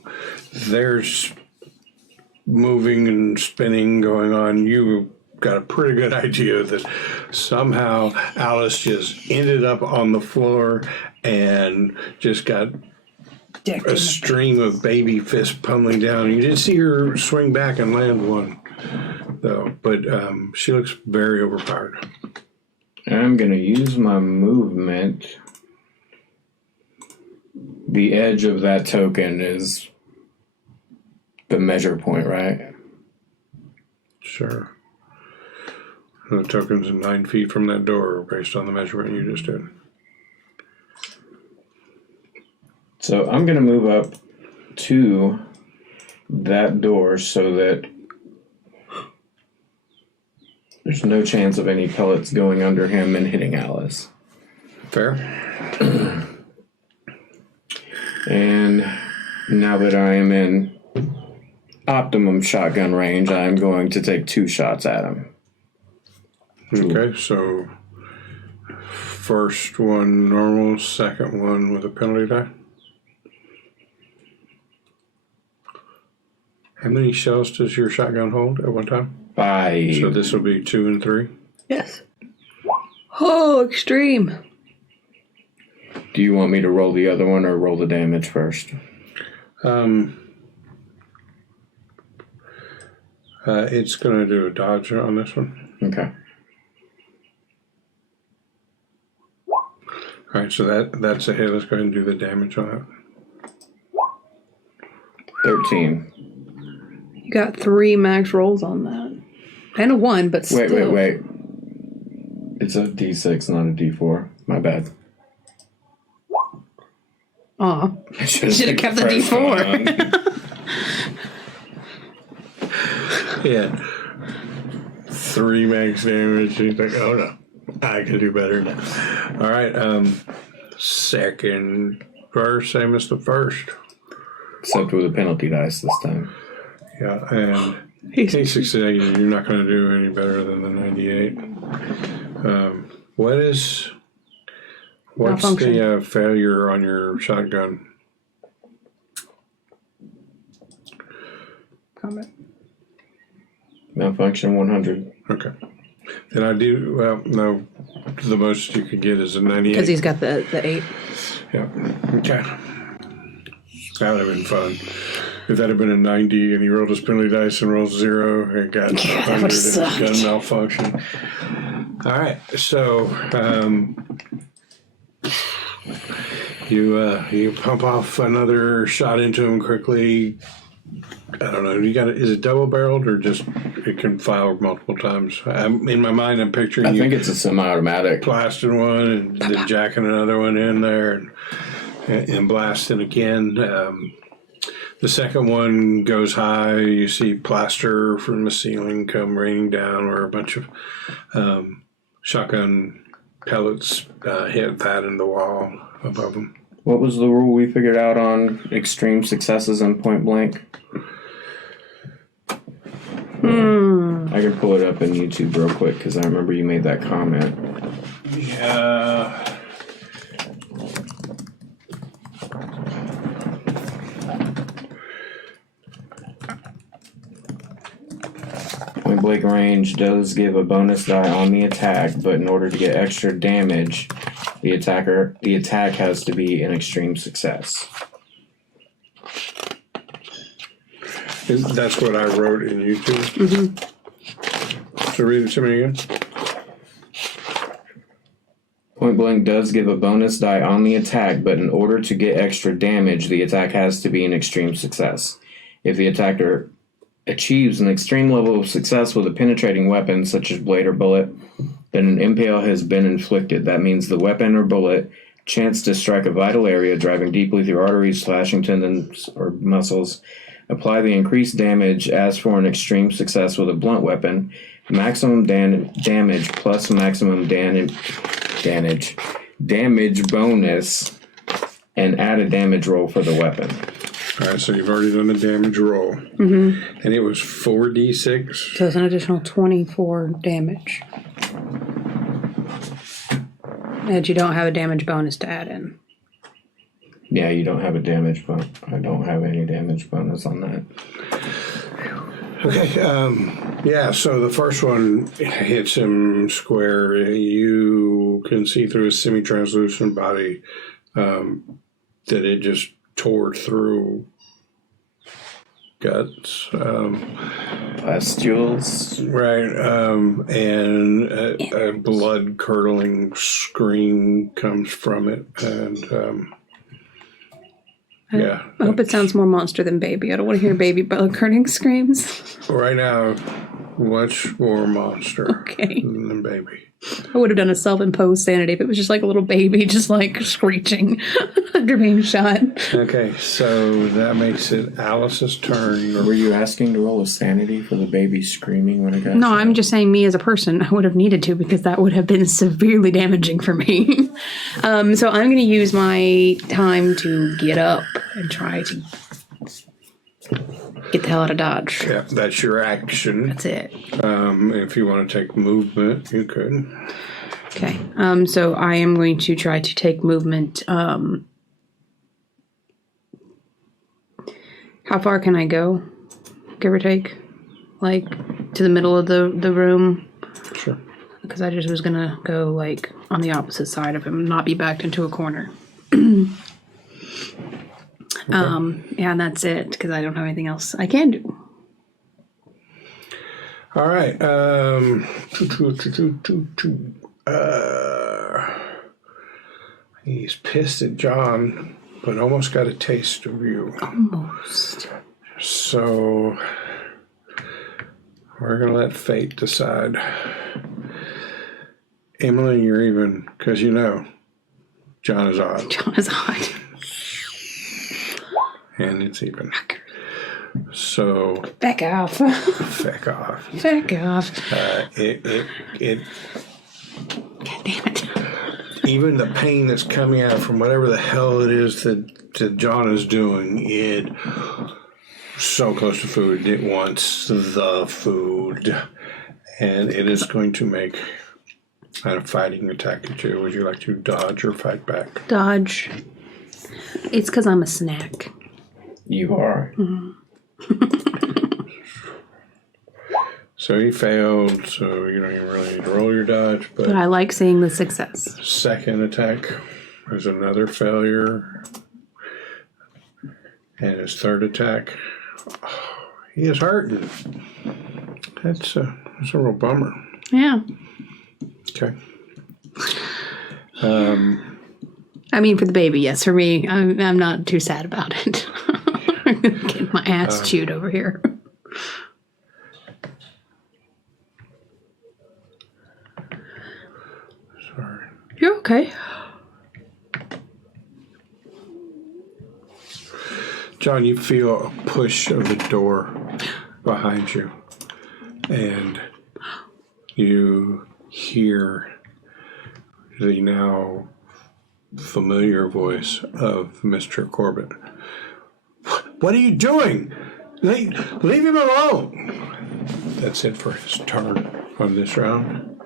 there's moving and spinning going on. You got a pretty good idea that somehow Alice just ended up on the floor and just got a stream of baby fists pummeling down. You didn't see her swing back and land one, though, but she looks very overpowered. I'm going to use my movement. The edge of that token is the measure point, right? Sure. The token's 9 feet from that door based on the measurement you just did. So I'm going to move up to that door so that there's no chance of any pellets going under him and hitting Alice. Fair. And now that I am in optimum shotgun range, I'm going to take 2 shots at him. Okay, so first one normal, second one with a penalty die. How many shells does your shotgun hold at one time? 5. So this will be 2 and 3. Yes. Oh, extreme. Do you want me to roll the other one or roll the damage first? It's going to do a dodge on this one. Okay. All right, so that's a hit. Let's go ahead and do the damage on it. 13. You got 3 max rolls on that. And a 1, but still. Wait. It's a D6, not a D4. My bad. Aw. You should have kept the D4. Yeah. 3 max damage. You think, oh no, I can do better now. All right. Second verse, same as the first. Except with a penalty dice this time. Yeah, and case 68, you're not going to do any better than the 98. What's the failure on your shotgun? Combat. Malfunction 100. Okay. Then I do, well, no, the most you could get is a 98. Because he's got the 8. Yeah. Okay. That would have been fun. If that had been a 90 and he rolled his penalty dice and rolled 0, it got 100 and gun malfunction. All right. So, you pump off another shot into him quickly. I don't know. Is it double barreled or just it can fire multiple times? In my mind, I'm picturing I think it's a semi-automatic. blasting one and then jacking another one in there and blasting again. The second one goes high. You see plaster from the ceiling come raining down, or a bunch of shotgun pellets hit that in the wall above them. What was the rule we figured out on extreme successes in point blank? I can pull it up in YouTube real quick because I remember you made that comment. Yeah. Point blank range does give a bonus die on the attack, but in order to get extra damage, the attack has to be an extreme success. That's what I wrote in YouTube. So read it to me again. Point blank does give a bonus die on the attack, but in order to get extra damage, the attack has to be an extreme success. If the attacker achieves an extreme level of success with a penetrating weapon, such as blade or bullet, then an impale has been inflicted. That means the weapon or bullet chanced to strike a vital area, driving deeply through arteries, slashing tendons or muscles. Apply the increased damage as for an extreme success with a blunt weapon. Maximum damage plus maximum damage bonus, and add a damage roll for the weapon. All right, so you've already done the damage roll. And it was 4d6. So it's an additional 24 damage. And you don't have a damage bonus to add in. Yeah, you don't have a damage bonus. I don't have any damage bonus on that. Okay, yeah, so the first one hits him square. You can see through his semi-translucent body that it just tore through guts. Pustules. Right, and a blood-curdling scream comes from it, and yeah. I hope it sounds more monster than baby. I don't want to hear baby blood-curdling screams. Right now, much more monster Okay. than baby. I would have done a self-imposed sanity if it was just like a little baby just like screeching after being shot. Okay, so that makes it Alice's turn. Were you asking to roll a sanity for the baby screaming when it got No, shot? I'm just saying me as a person. I would have needed to because that would have been severely damaging for me. So I'm going to use my time to get up and try to get the hell out of Dodge. Yeah, that's your action. That's it. If you want to take movement, you could. Okay. So I am going to try to take movement. How far can I go? Give or take? Like to the middle of the room? Sure. Because I just was going to go like on the opposite side of him, not be backed into a corner. Yeah, and that's it because I don't have anything else I can do. All right. He's pissed at John, but almost got a taste of you. Almost. So we're going to let fate decide. Emily, you're even, because you know John is odd. John is odd. And it's even. So Back off. feck off. Back off. It God damn it. even the pain that's coming out from whatever the hell it is that John is doing, it so close to food. It wants the food. And it is going to make a fighting attack at you. Would you like to dodge or fight back? Dodge. It's because I'm a snack. You are. So he failed, so you don't even really need to roll your dodge. But I like seeing the success. Second attack is another failure. And his third attack, he is hurting. That's a real bummer. Yeah. Okay. I mean, for the baby, yes. For me, I'm not too sad about it. I'm going to get my ass chewed over here. Sorry. You're okay. John, you feel a push of the door behind you. And you hear the now familiar voice of Mr. Corbitt. What are you doing? Leave him alone. That's it for his turn on this round.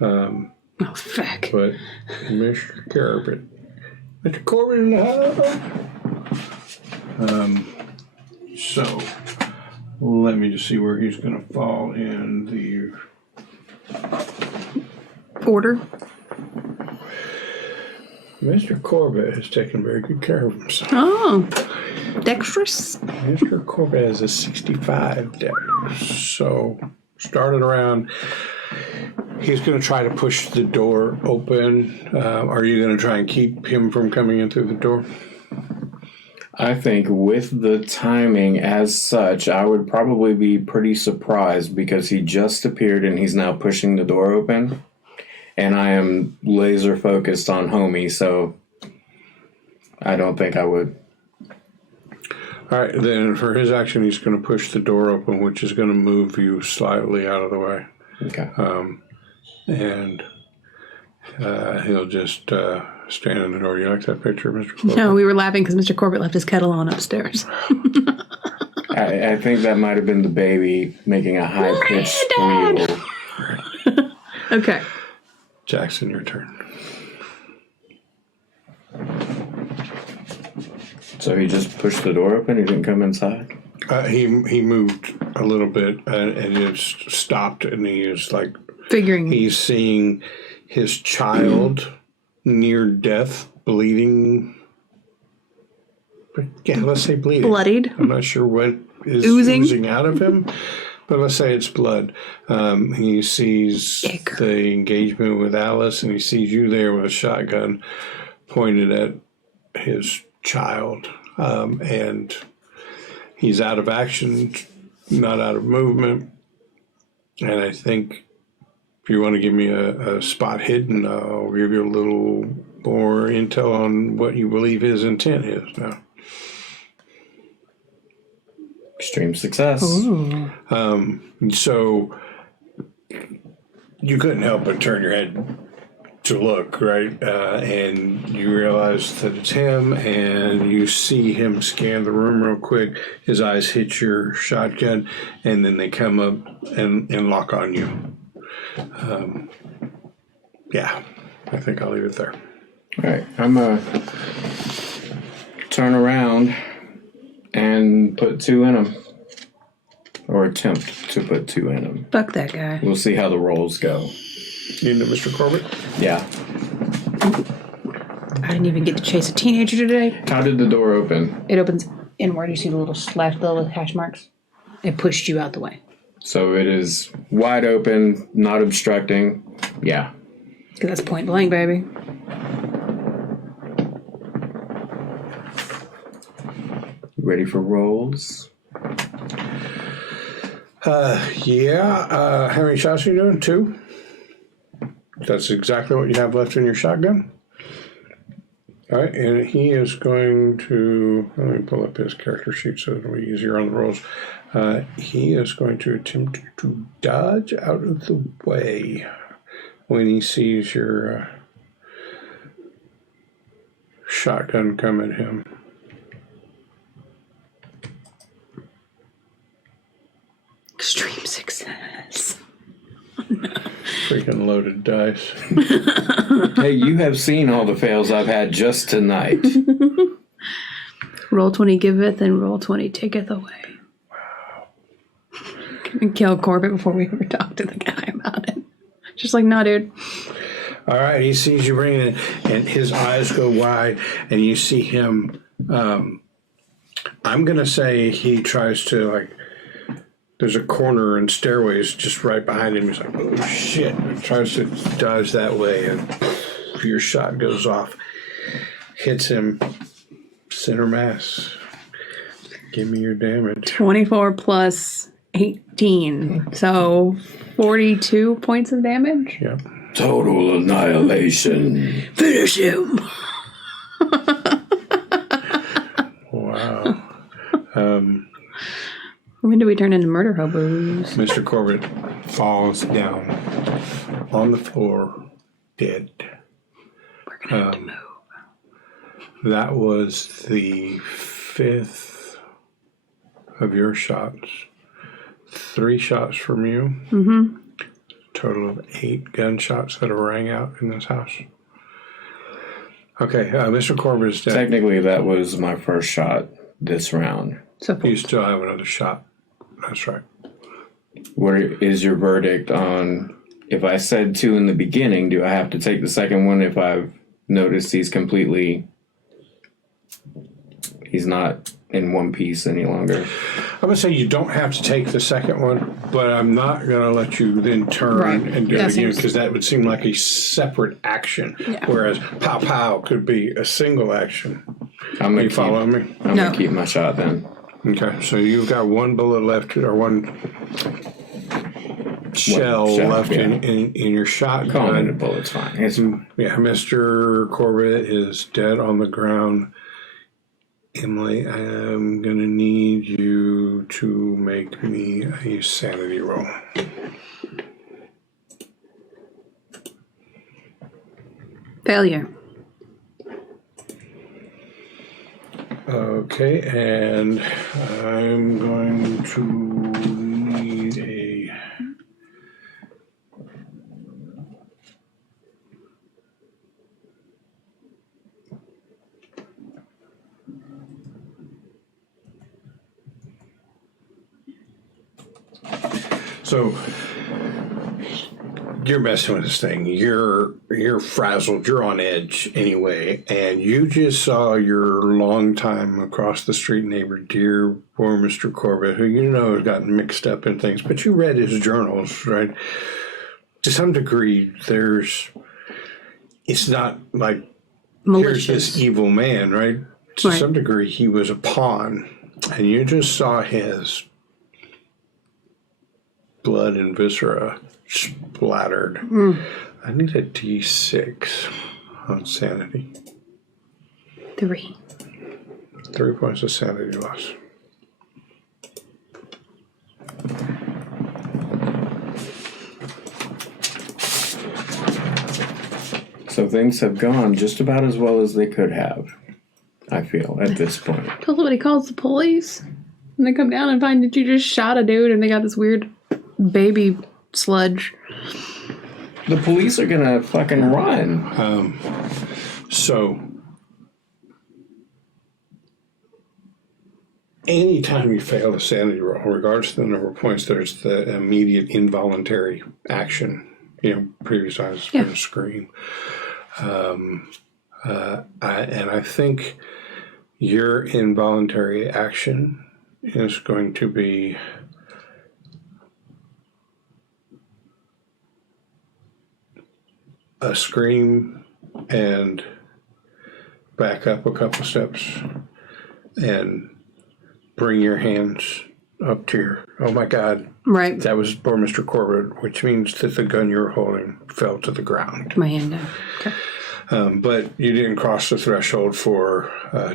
Oh, fuck. But Mr. Corbitt. Mr. Corbitt in the house. So let me just see where he's going to fall in the Order. Mr. Corbitt has taken very good care of himself. Oh. Dexterous? Mr. Corbitt has a 65 dex. So started around. He's going to try to push the door open. Are you going to try and keep him from coming in through the door? I think with the timing as such, I would probably be pretty surprised because he just appeared and he's now pushing the door open. And I am laser focused on homie, so I don't think I would. All right, then for his action, he's going to push the door open, which is going to move you slightly out of the way. Okay. And he'll just stand in the door. You like that picture, Mr. Corbitt? No, we were laughing because Mr. Corbitt left his kettle on upstairs. I think that might have been the baby making a high-pitched squeal. Okay. Jackson, your turn. So he just pushed the door open? He didn't come inside? He moved a little bit and it stopped, and he is like Figuring. he's seeing his child near death, bleeding. Yeah, let's say bleeding. Bloodied. I'm not sure what is oozing out of him, but let's say it's blood. He sees the engagement with Alice, and he sees you there with a shotgun pointed at his child, and he's out of action, not out of movement, and I think If you want to give me a spot hidden, I'll give you a little more intel on what you believe his intent is now. Extreme success. So you couldn't help but turn your head to look, right? And you realize that it's him, and you see him scan the room real quick. His eyes hit your shotgun, and then they come up and lock on you. Yeah, I think I'll leave it there. All right, I'm going to turn around and put 2 in him. Or attempt to put 2 in him. Fuck that guy. We'll see how the rolls go. You know Mr. Corbitt? Yeah. I didn't even get to chase a teenager today. How did the door open? It opens inward. You see the little slash, the little hash marks. It pushed you out the way. So it is wide open, not obstructing. Yeah. Because that's point blank, baby. Ready for rolls? Yeah. How many shots are you doing? 2? That's exactly what you have left in your shotgun. All right, and he is going to, let me pull up his character sheet so it'll be easier on the rolls. He is going to attempt to dodge out of the way when he sees your shotgun come at him. Extreme success. Freaking loaded dice. Hey, you have seen all the fails I've had just tonight. Roll 20 giveth and roll 20 taketh away. Wow. And kill Corbitt before we ever talk to the guy about it. Just like, nah, dude. All right, he sees you bringing it, and his eyes go wide, and you see him. I'm going to say he tries to, like, there's a corner and stairways just right behind him. He's like, oh, shit. He tries to dodge that way, and your shot goes off. Hits him center mass. Give me your damage. 24 plus 18. So 42 points of damage. Yep. Total annihilation. Finish him. Wow. When do we turn into murder hobos? Mr. Corbitt falls down on the floor, dead. We're gonna have to move. That was the 5th of your shots. 3 shots from you. Mm-hmm. Total of 8 gunshots that rang out in this house. Okay, Mr. Corbitt is dead. Technically, that was my first shot this round. So You still have another shot. That's right. What is your verdict on, if I said 2 in the beginning, do I have to take the second one if I've noticed he's not in one piece any longer? I'm going to say you don't have to take the second one, but I'm not going to let you then turn and do it again, because that would seem like a separate action, whereas pow pow could be a single action. Are you following me? I'm going to keep my shot then. Okay, so you've got 1 bullet left, or 1 shell left in your shotgun. Calling it a bullet's fine. Mr. Corbitt is dead on the ground. Emily, I'm going to need you to make me a sanity roll. failure. Okay, and I'm going to need a... So you're messing with this thing. You're frazzled. You're on edge anyway, and you just saw your longtime across the street neighbor, dear poor Mr. Corbitt, who you know has gotten mixed up in things. But you read his journals, right? To some degree, it's not like malicious. Here's this evil man, right? To some degree, he was a pawn, and you just saw his blood and viscera splattered. I need a D6 on sanity. 3. 3 points of sanity loss. So things have gone just about as well as they could have, I feel, at this point. Till somebody calls the police. And they come down and find that you just shot a dude and they got this weird baby sludge. The police are gonna fucking run. So, anytime you fail a sanity roll, regardless of the number of points, there's the immediate involuntary action. Previous times it's been a scream. I think your involuntary action is going to be a scream and back up a couple steps and bring your hands up to your, oh my God. Right. That was poor Mr. Corbitt, which means that the gun you were holding fell to the ground. My hand down. Okay. But you didn't cross the threshold for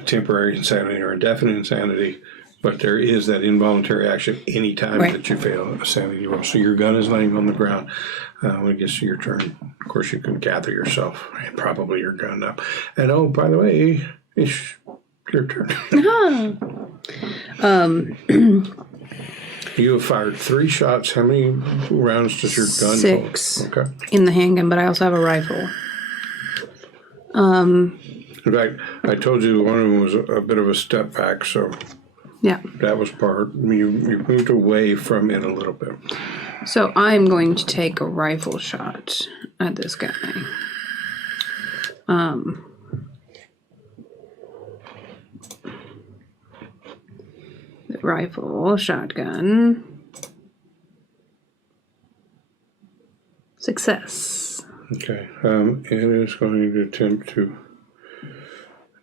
temporary insanity or indefinite insanity. But there is that involuntary action anytime that you fail a sanity roll. So your gun is laying on the ground. When it gets to your turn, of course, you can gather yourself and probably your gun up. And oh, by the way, it's your turn. You have fired 3 shots. How many rounds does your gun 6 hold? Okay. in the handgun, but I also have a rifle. In fact, I told you one of them was a bit of a step back, so Yeah. that was part. You moved away from it a little bit. So I'm going to take a rifle shot at this guy. The rifle, shotgun. Success. Okay. It is going to attempt to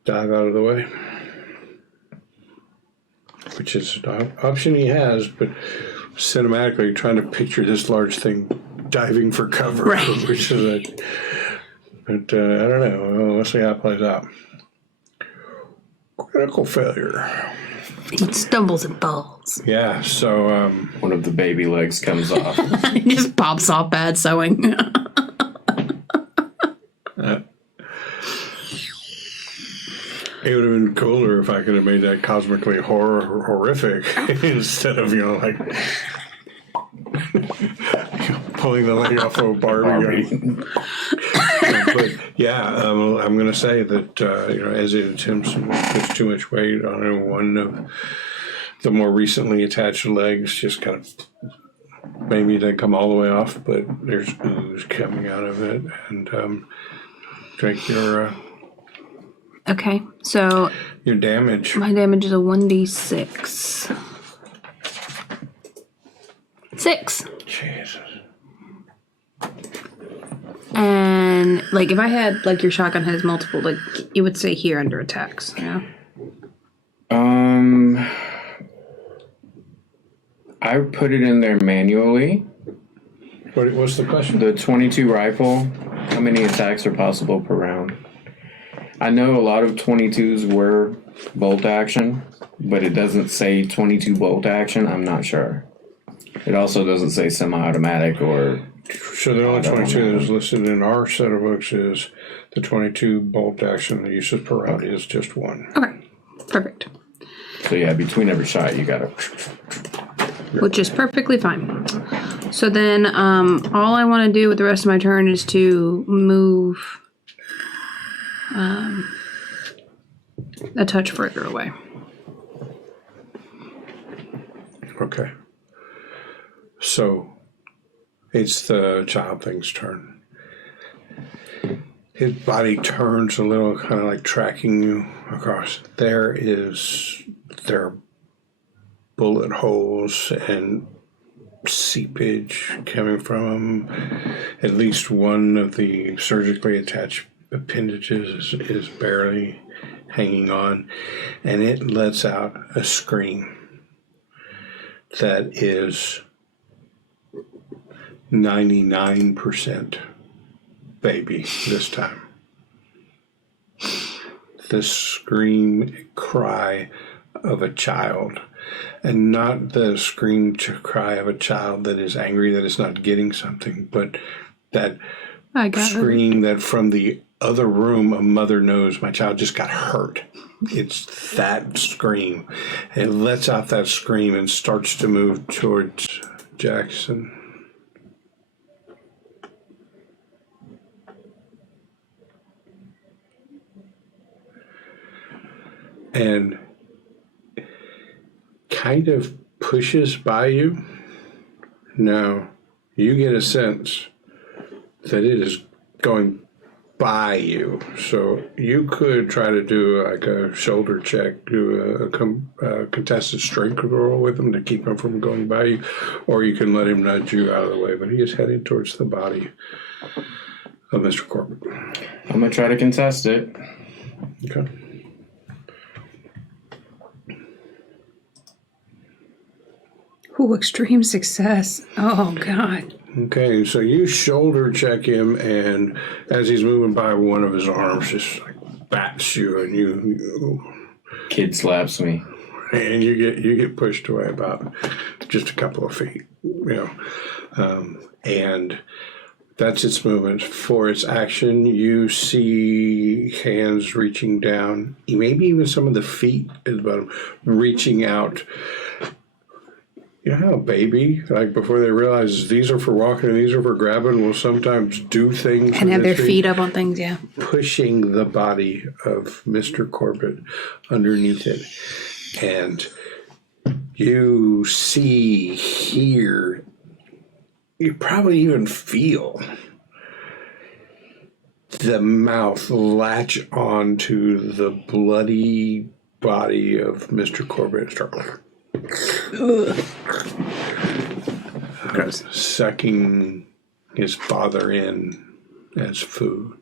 dive out of the way, which is an option he has, but cinematically trying to picture this large thing diving for cover, right. Which is a, but I don't know. Let's see how it plays out. Critical failure. He stumbles and falls. Yeah, so One of the baby legs comes off. He just pops off bad sewing. it would have been cooler if I could have made that cosmically horrific instead of, like pulling the leg off of a Barbie. But yeah, I'm going to say that, as it attempts to push too much weight on one of the more recently attached legs, just kind of maybe they come all the way off, but there's ooze coming out of it. And drink your Okay, so your damage. my damage is a 1d6. 6. Jesus. And if I had your shotgun has multiple, it would say here under attacks. Yeah. I put it in there manually. What's the question? The 22 rifle, how many attacks are possible per round? I know a lot of 22s were bolt action, but it doesn't say 22 bolt action. I'm not sure. It also doesn't say semi-automatic or... So the only 22 that is listed in our set of books is the 22 bolt action. The uses per round is just 1. Okay, perfect. So yeah, between every shot you gotta... Which is perfectly fine. So then all I want to do with the rest of my turn is to move a touch further away. Okay. So it's the child thing's turn. His body turns a little, kind of like tracking you across. There are bullet holes and seepage coming from him. At least one of the surgically attached appendages is barely hanging on, and it lets out a scream that is 99% baby this time. The scream cry of a child, and not the scream cry of a child that is angry that it's not getting something, but that scream that from the other room a mother knows my child just got hurt. It's that scream. It lets out that scream and starts to move towards Jackson. And kind of pushes by you. Now, you get a sense that it is going by you. So you could try to do like a shoulder check, do a contested strength roll with him to keep him from going by you, or you can let him nudge you out of the way. But he is heading towards the body of Mr. Corbitt. I'm going to try to contest it. Okay. Ooh, extreme success. Oh, God. Okay, so you shoulder check him, and as he's moving by, one of his arms just like bats you, and you Kid slaps me. and you get pushed away about just a couple of feet, and that's its movement. For its action, you see hands reaching down, maybe even some of the feet at the bottom, reaching out. You know how a baby, like before they realize these are for walking and these are for grabbing, will sometimes do things And have their feet up on things, yeah. pushing the body of Mr. Corbitt underneath it. And you see, hear, you probably even feel the mouth latch onto the bloody body of Mr. Corbitt and start sucking his father in as food.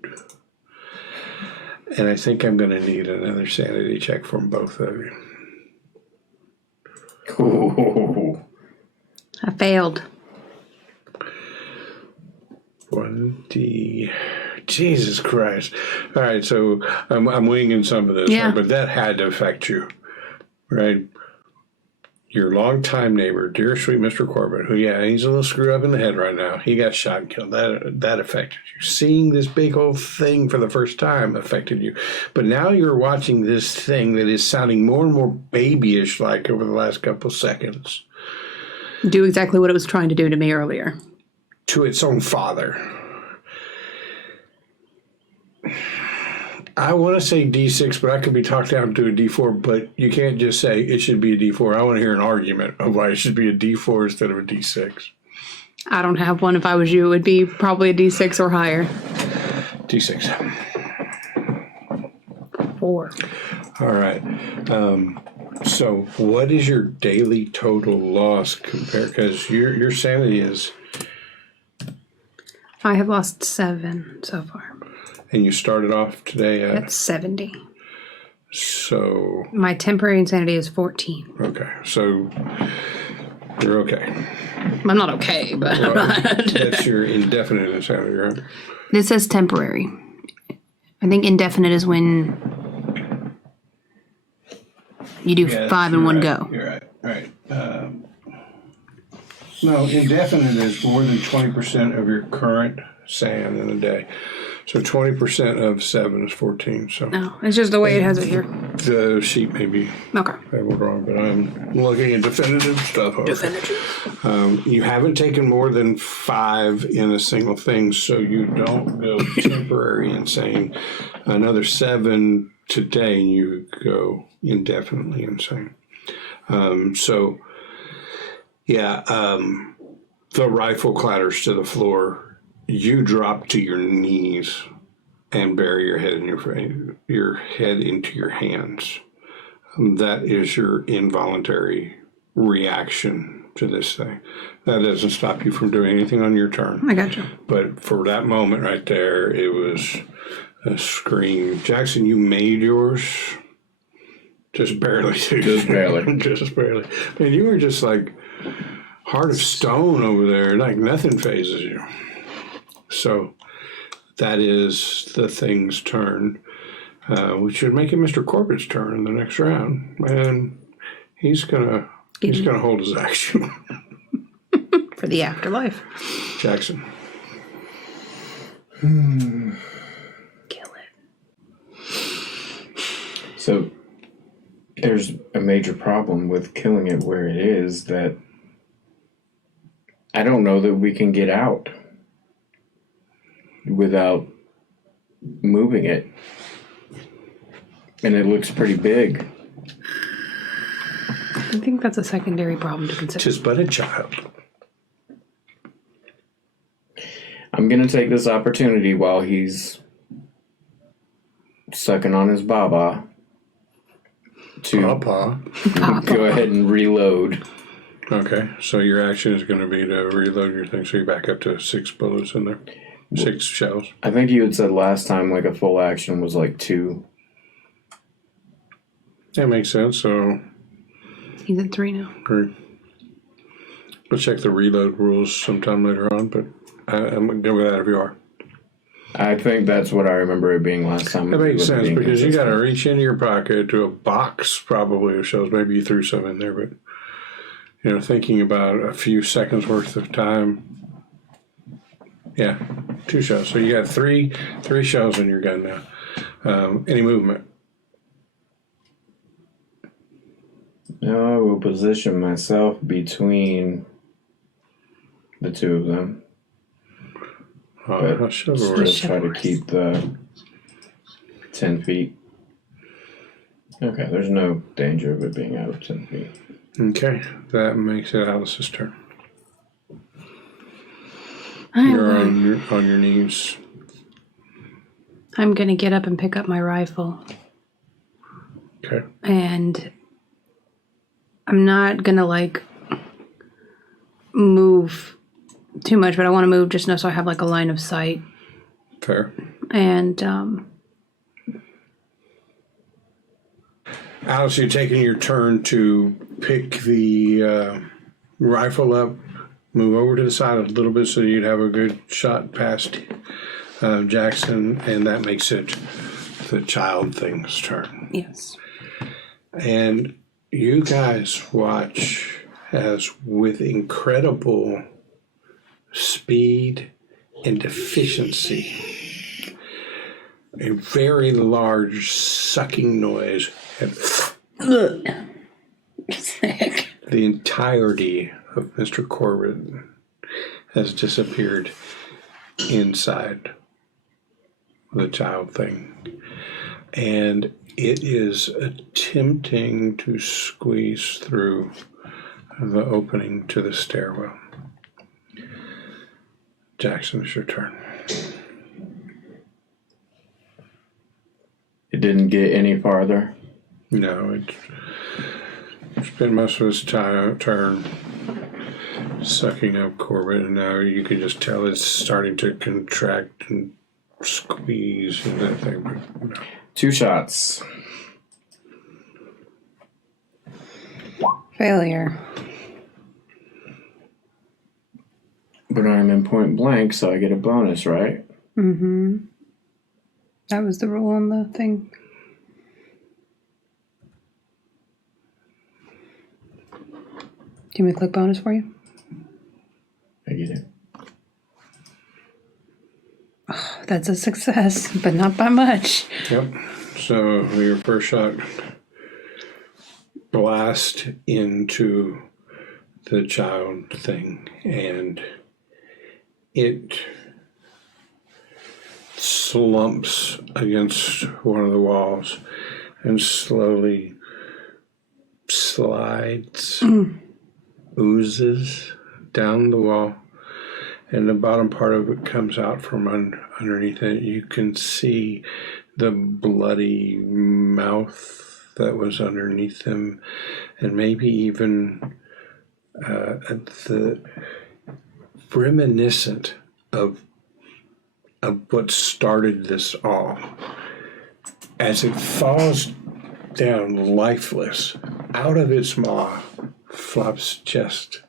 And I think I'm going to need another sanity check from both of you. Ooh. I failed. 20. Jesus Christ. All right, so I'm winging some of this, Yeah. right? But that had to affect you, right? Your longtime neighbor, dear sweet Mr. Corbitt, who, he's a little screwed up in the head right now. He got shot and killed. That affected you. Seeing this big old thing for the first time affected you. But now you're watching this thing that is sounding more and more babyish like over the last couple seconds Do exactly what it was trying to do to me earlier. to its own father. I want to say D6, but I could be talked down to a D4, but you can't just say it should be a D4. I want to hear an argument of why it should be a D4 instead of a D6. I don't have one. If I was you, it would be probably a D6 or higher. D6. 4. All right. So what is your daily total loss compared? Because your sanity is... I have lost 7 so far. And you started off today at... That's 70. So... My temporary insanity is 14. Okay. So you're okay. I'm not okay, but I'm not. That's your indefinite insanity, right? This says temporary. I think indefinite is when you do 5 in one go. You're right. No, indefinite is more than 20% of your current sand in a day. So 20% of 7 is 14. So No, it's just the way it has it here. the sheet may be Okay. wrong, but I'm looking at definitive stuff. Definitive. You haven't taken more than 5 in a single thing, so you don't go temporary insane. Another 7 today, and you go indefinitely insane. The rifle clatters to the floor. You drop to your knees and bury your head in your head into your hands. That is your involuntary reaction to this thing. That doesn't stop you from doing anything on your turn. I got you. But for that moment right there, it was a scream. Jackson, you made yours. Just barely. Just barely. Just barely. And you were just like heart of stone over there, like nothing phases you. So that is the thing's turn. We should make it Mr. Corbitt's turn in the next round, and he's gonna hold his action for the afterlife. Jackson. Kill it. So there's a major problem with killing it where it is, that I don't know that we can get out without moving it. And it looks pretty big. I think that's a secondary problem to consider. 'Tis but a child. I'm going to take this opportunity while he's sucking on his baba to Papa. go ahead and reload. Okay, so your action is going to be to reload your thing, so you back up to 6 bullets in there. 6 shells. I think you had said last time like a full action was like 2. That makes sense, so... He's at 3 now. Great. We'll check the reload rules sometime later on, but I'm good with that if you are. I think that's what I remember it being last time. That makes sense, because you got to reach into your pocket to a box probably of shells. Maybe you threw some in there, but thinking about a few seconds worth of time. Yeah, 2 shells. So you got three shells in your gun now. Any movement? No, I will position myself between the 2 of them. But How still chivalrous. try to keep the 10 feet. Okay, there's no danger of it being out of 10 feet. Okay, that makes it Alice's turn. You're on your knees. I'm going to get up and pick up my rifle. Okay. And I'm not going to, move too much, but I want to move just enough so I have, a line of sight. Fair. And, Alice, you're taking your turn to pick the rifle up, move over to the side a little bit so you'd have a good shot past Jackson, and that makes it the child thing's turn. yes. And you guys watch as, with incredible speed and efficiency, a very large sucking noise and Sick. the entirety of Mr. Corbitt has disappeared inside the child thing. And it is attempting to squeeze through the opening to the stairwell. Jackson, it's your turn. It didn't get any farther. No, it's spent most of its turn sucking up Corbitt, and now you can just tell it's starting to contract and squeeze and that thing. But no. 2 shots. Failure. But I'm in point blank, so I get a bonus, right? Mm-hmm. That was the rule on the thing. Do you want me to click bonus for you? I get it. Oh, that's a success, but not by much. Yep. So your first shot blast into the child thing, and it slumps against one of the walls and slowly slides, oozes down the wall, and the bottom part of it comes out from underneath it. You can see the bloody mouth that was underneath him, and maybe even the reminiscent of what started this all. As it falls down lifeless, out of its maw flops just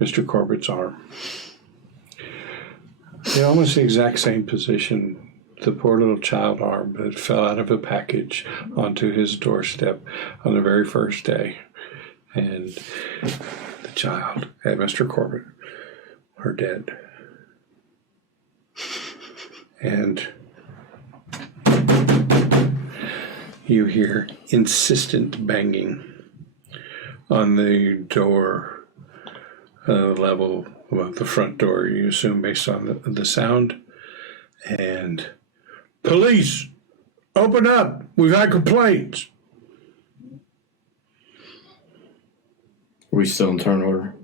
Mr. Corbitt's arm. In almost the exact same position, the poor little child arm that fell out of a package onto his doorstep on the very first day. And the child and Mr. Corbitt are dead. And you hear insistent banging on the door, level above the front door, you assume, based on the sound. And, police, open up. We've had complaints. Are we still in turn order?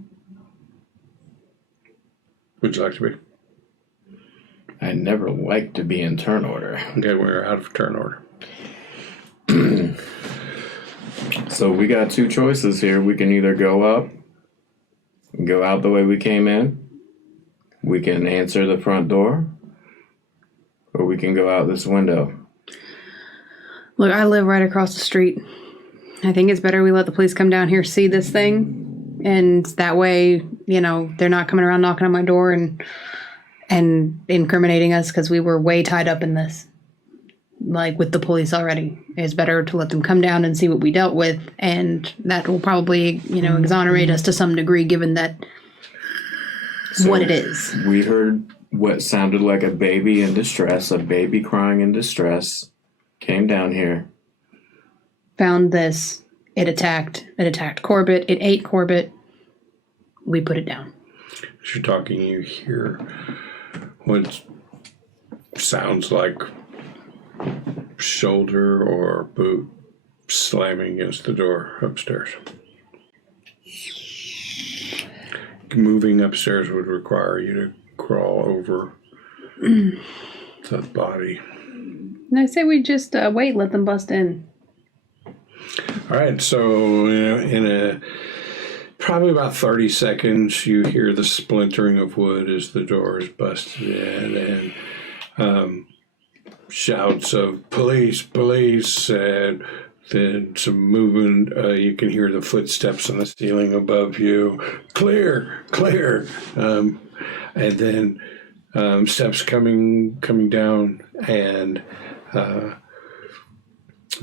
Would you like to be? I never like to be in turn order. Okay, we're out of turn order. So we got two choices here. We can either go up and go out the way we came in. We can answer the front door. Or we can go out this window. Look, I live right across the street. I think it's better we let the police come down here, see this thing. And that way, you know, they're not coming around knocking on my door and incriminating us because we were way tied up in this. Like with the police already. It's better to let them come down and see what we dealt with, and that will probably, you know, exonerate us to some degree given that what it is. We heard what sounded like a baby in distress, a baby crying in distress, came down here. Found this. It attacked Corbitt. It ate Corbitt. We put it down. As you're talking, you hear what sounds like shoulder or boot slamming against the door upstairs. Moving upstairs would require you to crawl over the body. And I say we just wait, let them bust in. All right, so in probably about 30 seconds, you hear the splintering of wood as the door is busted in, and shouts of police, police, and then some movement. You can hear the footsteps on the ceiling above you. Clear, clear. And then steps coming down, and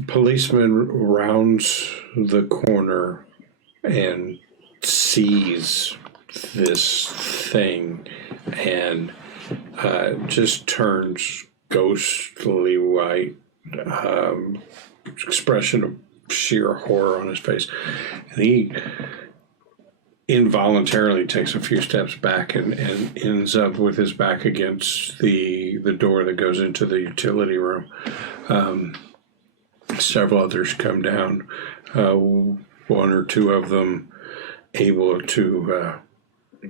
policeman rounds the corner and sees this thing and just turns ghostly white, expression of sheer horror on his face. And he involuntarily takes a few steps back and ends up with his back against the door that goes into the utility room. Several others come down, one or two of them able to,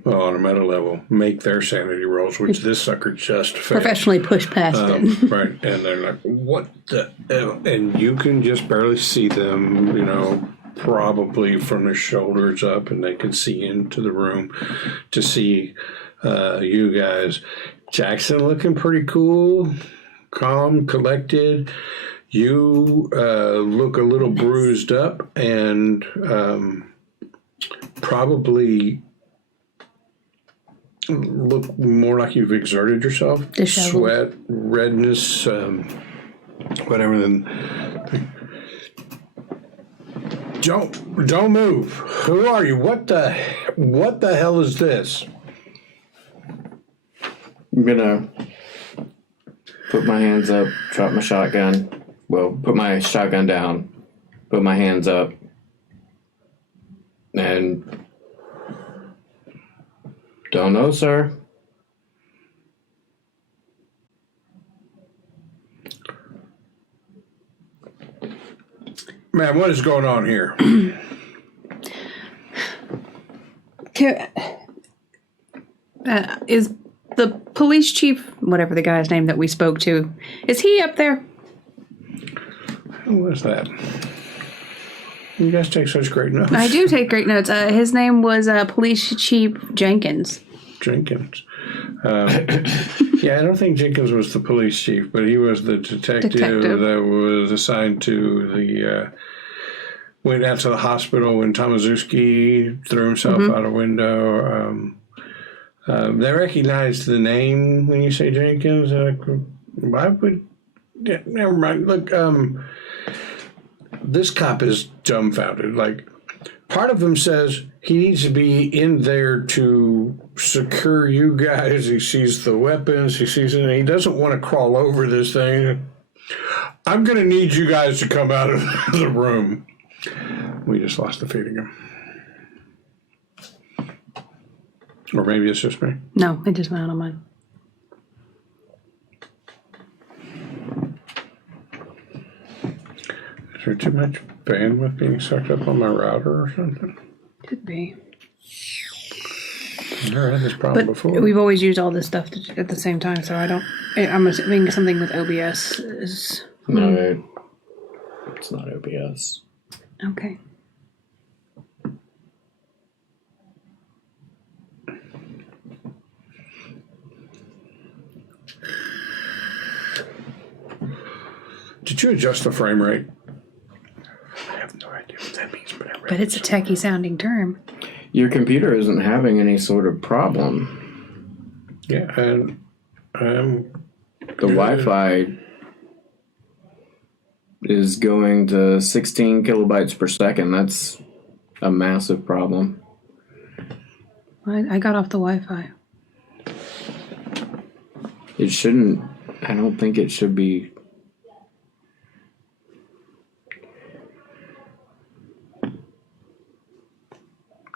on a meta level, make their sanity rolls, which this sucker just failed. Professionally pushed past it. Right, and they're like, what the hell? And you can just barely see them, probably from their shoulders up, and they can see into the room to see you guys. Jackson looking pretty cool, calm, collected. You look a little bruised up and probably look more like you've exerted yourself. Disheveled. Sweat, redness, whatever. Then don't move. Who are you? What the hell is this? I'm gonna put my hands up, drop my shotgun. Well, put my shotgun down, put my hands up, and don't know, sir. Man, what is going on here? Is the police chief, whatever the guy's name that we spoke to, is he up there? What is that? You guys take such great notes. I do take great notes. His name was Police Chief Jenkins. Jenkins. Yeah, I don't think Jenkins was the police chief, but he was the detective. That was assigned to went out to the hospital when Tomazuski threw himself out a window. They recognized the name when you say Jenkins. Why would... Yeah, never mind. Look, this cop is dumbfounded. Like, part of him says he needs to be in there to secure you guys. He sees the weapons. He sees it. And he doesn't want to crawl over this thing. I'm going to need you guys to come out of the room. We just lost the feeding him. Or maybe it's just me. No, it just went out on mine. Is there too much bandwidth being sucked up on my router or something? Could be. I've never had this problem before. We've always used all this stuff at the same time, so I'm assuming something with OBS is... No, it's not OBS. Okay. Did you adjust the frame rate? I have no idea what that means, but it's a techie sounding term. Your computer isn't having any sort of problem. Yeah, and the Wi-Fi is going to 16 kilobytes per second. That's a massive problem. I got off the Wi-Fi. It shouldn't. I don't think it should be.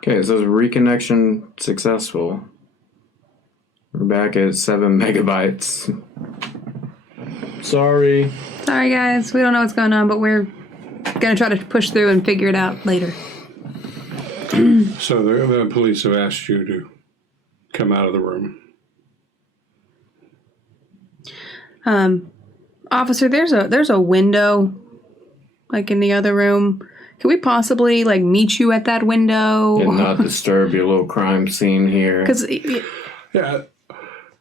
Okay, it says reconnection successful. We're back at 7 megabytes. Sorry. Sorry, guys. We don't know what's going on, but we're going to try to push through and figure it out later. So the police have asked you to come out of the room. Officer, there's a window, like in the other room. Can we possibly meet you at that window and not disturb your little crime scene here? Because yeah,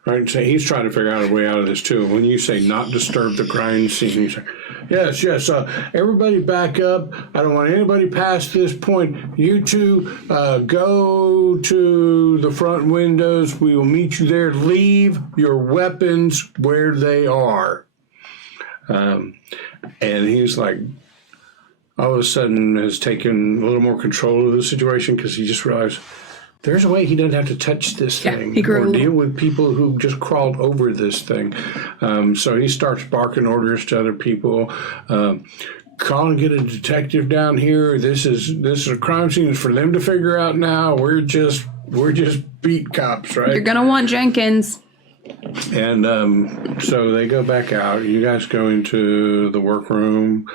right. So he's trying to figure out a way out of this too. When you say not disturb the crime scene, he's like, yes. Everybody back up. I don't want anybody past this point. You two go to the front windows. We will meet you there. Leave your weapons where they are. And he's like, all of a sudden has taken a little more control of the situation because he just realized there's a way he doesn't have to touch this thing or deal with people who just crawled over this thing. So he starts barking orders to other people. Call and get a detective down here. This is a crime scene for them to figure out now. We're just beat cops, right? You're gonna want Jenkins. And so they go back out. You guys go into the workroom.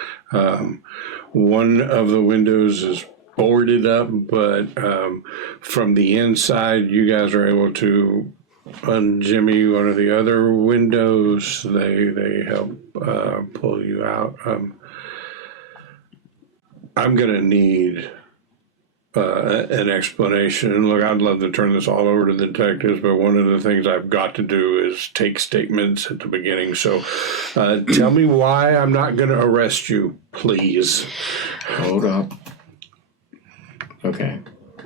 One of the windows is boarded up, but from the inside, you guys are able to unjimmy one of the other windows. They help pull you out. I'm going to need an explanation. Look, I'd love to turn this all over to the detectives, but one of the things I've got to do is take statements at the beginning. So tell me why I'm not going to arrest you, please. Hold up. Okay.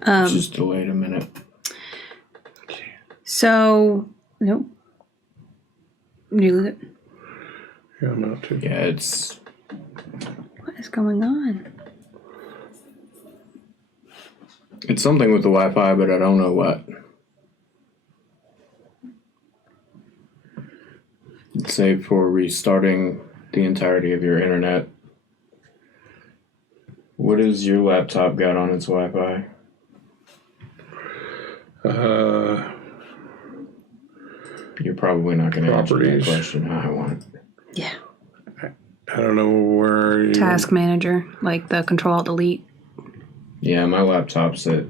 Just wait a minute. So, nope. You lose it. Yeah, I'm not too. Yeah, it's... What is going on? It's something with the Wi-Fi, but I don't know what. Save for restarting the entirety of your internet. What has your laptop got on its Wi-Fi? You're probably not going to answer that question how I want it. Yeah. I don't know where you... Task manager, like the Control-Alt-Delete. Yeah, my laptop's at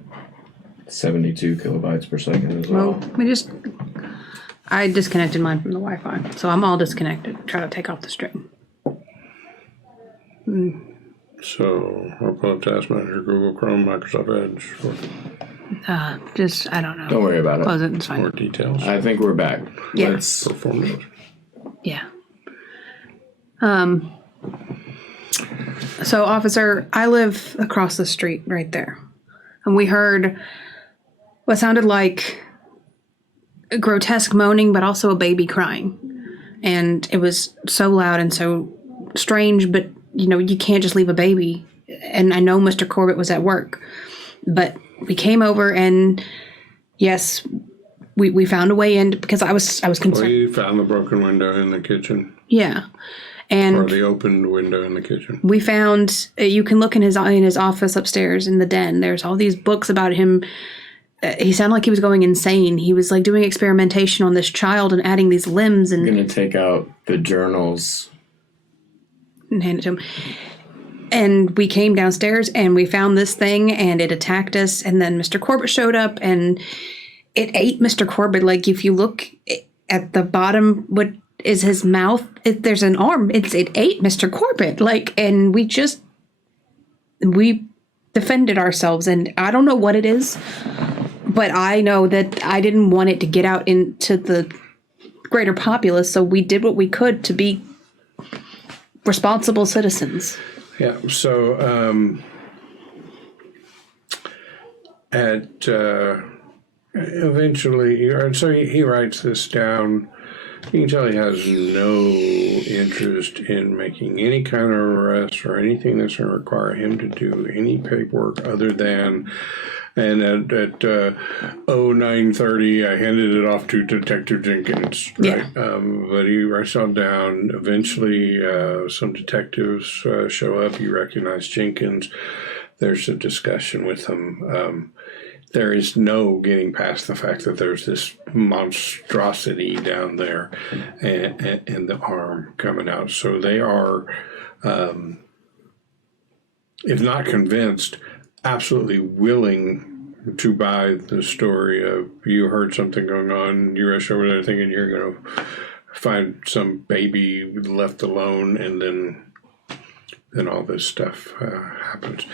72 kilobytes per second as well. I disconnected mine from the Wi-Fi, so I'm all disconnected. Try to take off the string. So, I'll pull up Task Manager, Google Chrome, Microsoft Edge. I don't know. Don't worry about it. Close it, it's fine. More details. I think we're back. Yeah. Let's perform those. Yeah. So, officer, I live across the street right there. And we heard what sounded like a grotesque moaning, but also a baby crying. And it was so loud and so strange, but, you can't just leave a baby. And I know Mr. Corbitt was at work. But we came over and, yes, we found a way in because I was concerned. We found the broken window in the kitchen. Yeah. And or the opened window in the kitchen. We found, you can look in his office upstairs in the den. There's all these books about him. He sounded like he was going insane. He was like doing experimentation on this child and adding these limbs. And I'm going to take out the journals and hand it to him. And we came downstairs and we found this thing and it attacked us. And then Mr. Corbitt showed up and it ate Mr. Corbitt. Like if you look at the bottom, what is his mouth? There's an arm. It ate Mr. Corbitt. And we defended ourselves. And I don't know what it is, but I know that I didn't want it to get out into the greater populace. So we did what we could to be responsible citizens. Yeah, so eventually, so he writes this down. You can tell he has no interest in making any kind of arrest or anything that's going to require him to do any paperwork other than, and at 09:30, I handed it off to Detective Jenkins, right? Yeah. But he writes it all down. Eventually, some detectives show up. You recognize Jenkins. There's a discussion with them. There is no getting past the fact that there's this monstrosity down there and the arm coming out. So they are, if not convinced, absolutely willing to buy the story of you heard something going on, you rush over there thinking you're going to find some baby left alone, and then all this stuff happens.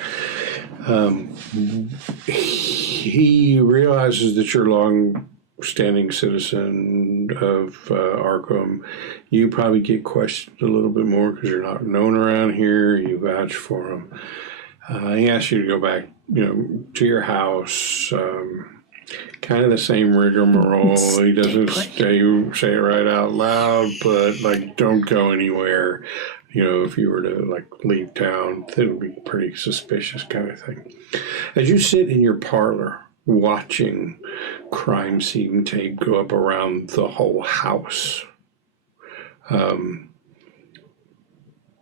He realizes that you're a long-standing citizen of Arkham. You probably get questioned a little bit more because you're not known around here. You vouch for him. He asks you to go back, to your house. Kind of the same rigmarole. He doesn't say it right out loud, but don't go anywhere. If you were to leave town, that would be pretty suspicious kind of thing. As you sit in your parlor watching crime scene tape go up around the whole house,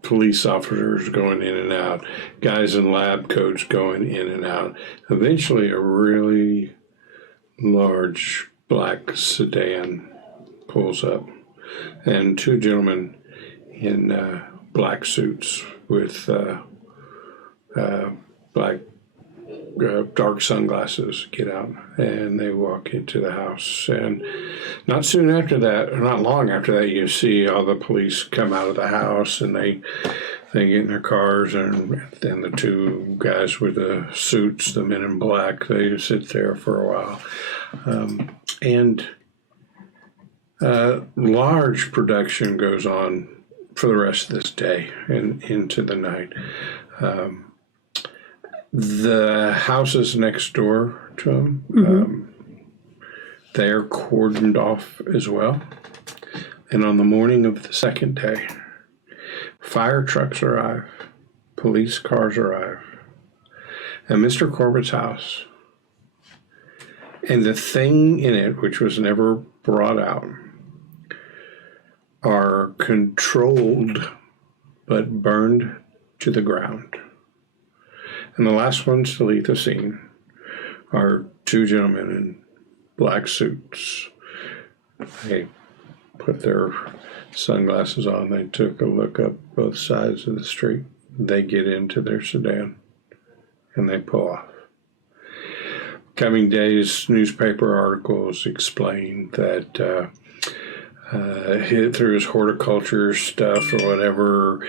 police officers going in and out, guys in lab coats going in and out. Eventually, a really large black sedan pulls up, and two gentlemen in black suits with black dark sunglasses get out, and they walk into the house. And not soon after that, or not long after that, you see all the police come out of the house, and they get in their cars, and then the two guys with the suits, the men in black, they sit there for a while. And large production goes on for the rest of this day and into the night. The houses next door to them, they're cordoned off as well. And on the morning of the second day, fire trucks arrive, police cars arrive, and Mr. Corbitt's house. And the thing in it, which was never brought out, are controlled but burned to the ground. And the last ones to leave the scene are two gentlemen in black suits. They put their sunglasses on. They took a look up both sides of the street. They get into their sedan and they pull off. Coming days, newspaper articles explain that through his horticulture stuff or whatever,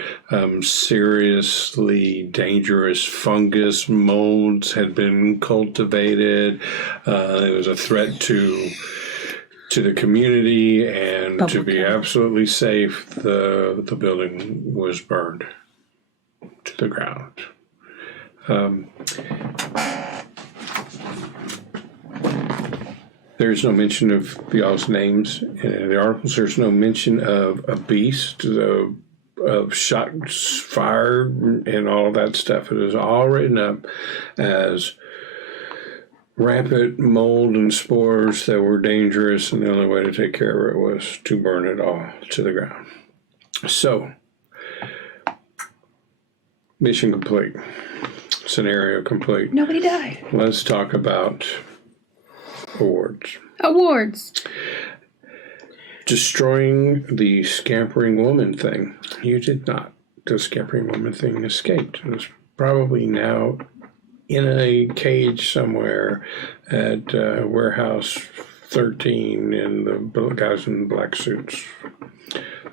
seriously dangerous fungus molds had been cultivated. It was a threat to the community, and to be absolutely safe, the building was burned. to the ground. There's no mention of y'all's names in the articles. There's no mention of a beast, of shots fired, and all of that stuff. It is all written up as rampant mold and spores that were dangerous, and the only way to take care of it was to burn it all to the ground. So, mission complete. Scenario complete. Nobody died. Let's talk about awards. Awards. Destroying the scampering woman thing. You did not. The scampering woman thing escaped. It was probably now in a cage somewhere at Warehouse 13 and the guys in black suits.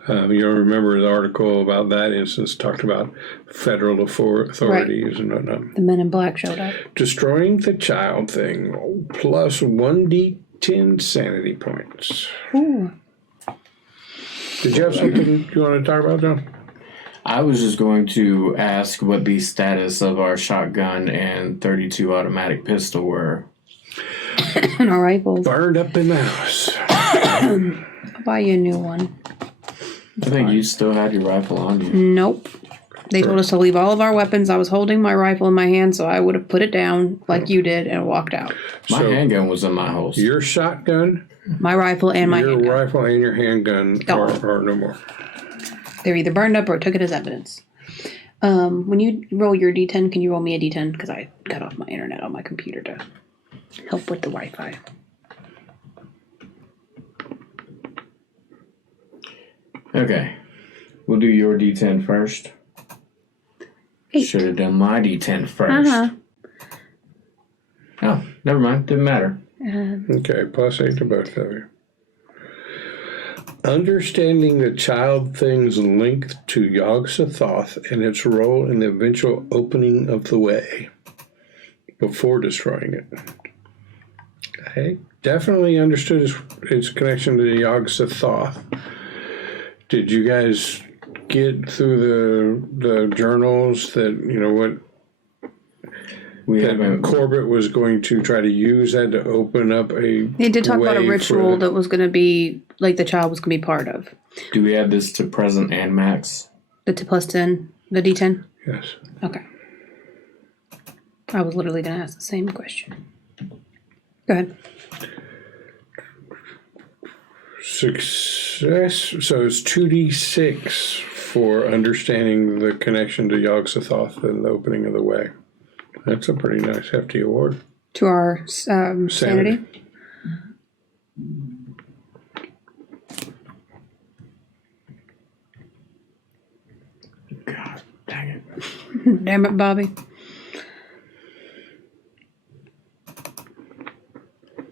You'll remember the article about that instance talked about federal authorities and whatnot. The men in black showed up. Destroying the child thing, plus 1d10 sanity points. Ooh. Did you have something you want to talk about, John? I was just going to ask what the status of our shotgun and 32 automatic pistol were. And our rifles. Burned up in the house. I'll buy you a new one. I think you still had your rifle on you. Nope. They told us to leave all of our weapons. I was holding my rifle in my hand, so I would have put it down like you did and walked out. My handgun was in my holster. Your shotgun, My rifle and my your handgun. rifle, and your handgun are no more. They're either burned up or took it as evidence. When you roll your D10, can you roll me a D10? Because I cut off my internet on my computer to help with the Wi-Fi. Okay. We'll do your D10 first. 8. Should have done my D10 first. Oh, never mind. Didn't matter. Okay, plus 8 to both of you. Understanding the child thing's link to Yog-Sothoth and its role in the eventual opening of the way before destroying it. I definitely understood its connection to Yog-Sothoth. Did you guys get through the journals that, you know, what Corbitt was going to try to use that to open up a They did talk about a ritual that was going to be, like, the child was going to be part of. Do we add this to present and max? The plus 10, the D10? Yes. Okay. I was literally going to ask the same question. Go ahead. Success. So it's 2d6 for understanding the connection to Yog-Sothoth and the opening of the way. That's a pretty nice, hefty award. To our sanity. God dang it. Damn it, Bobby.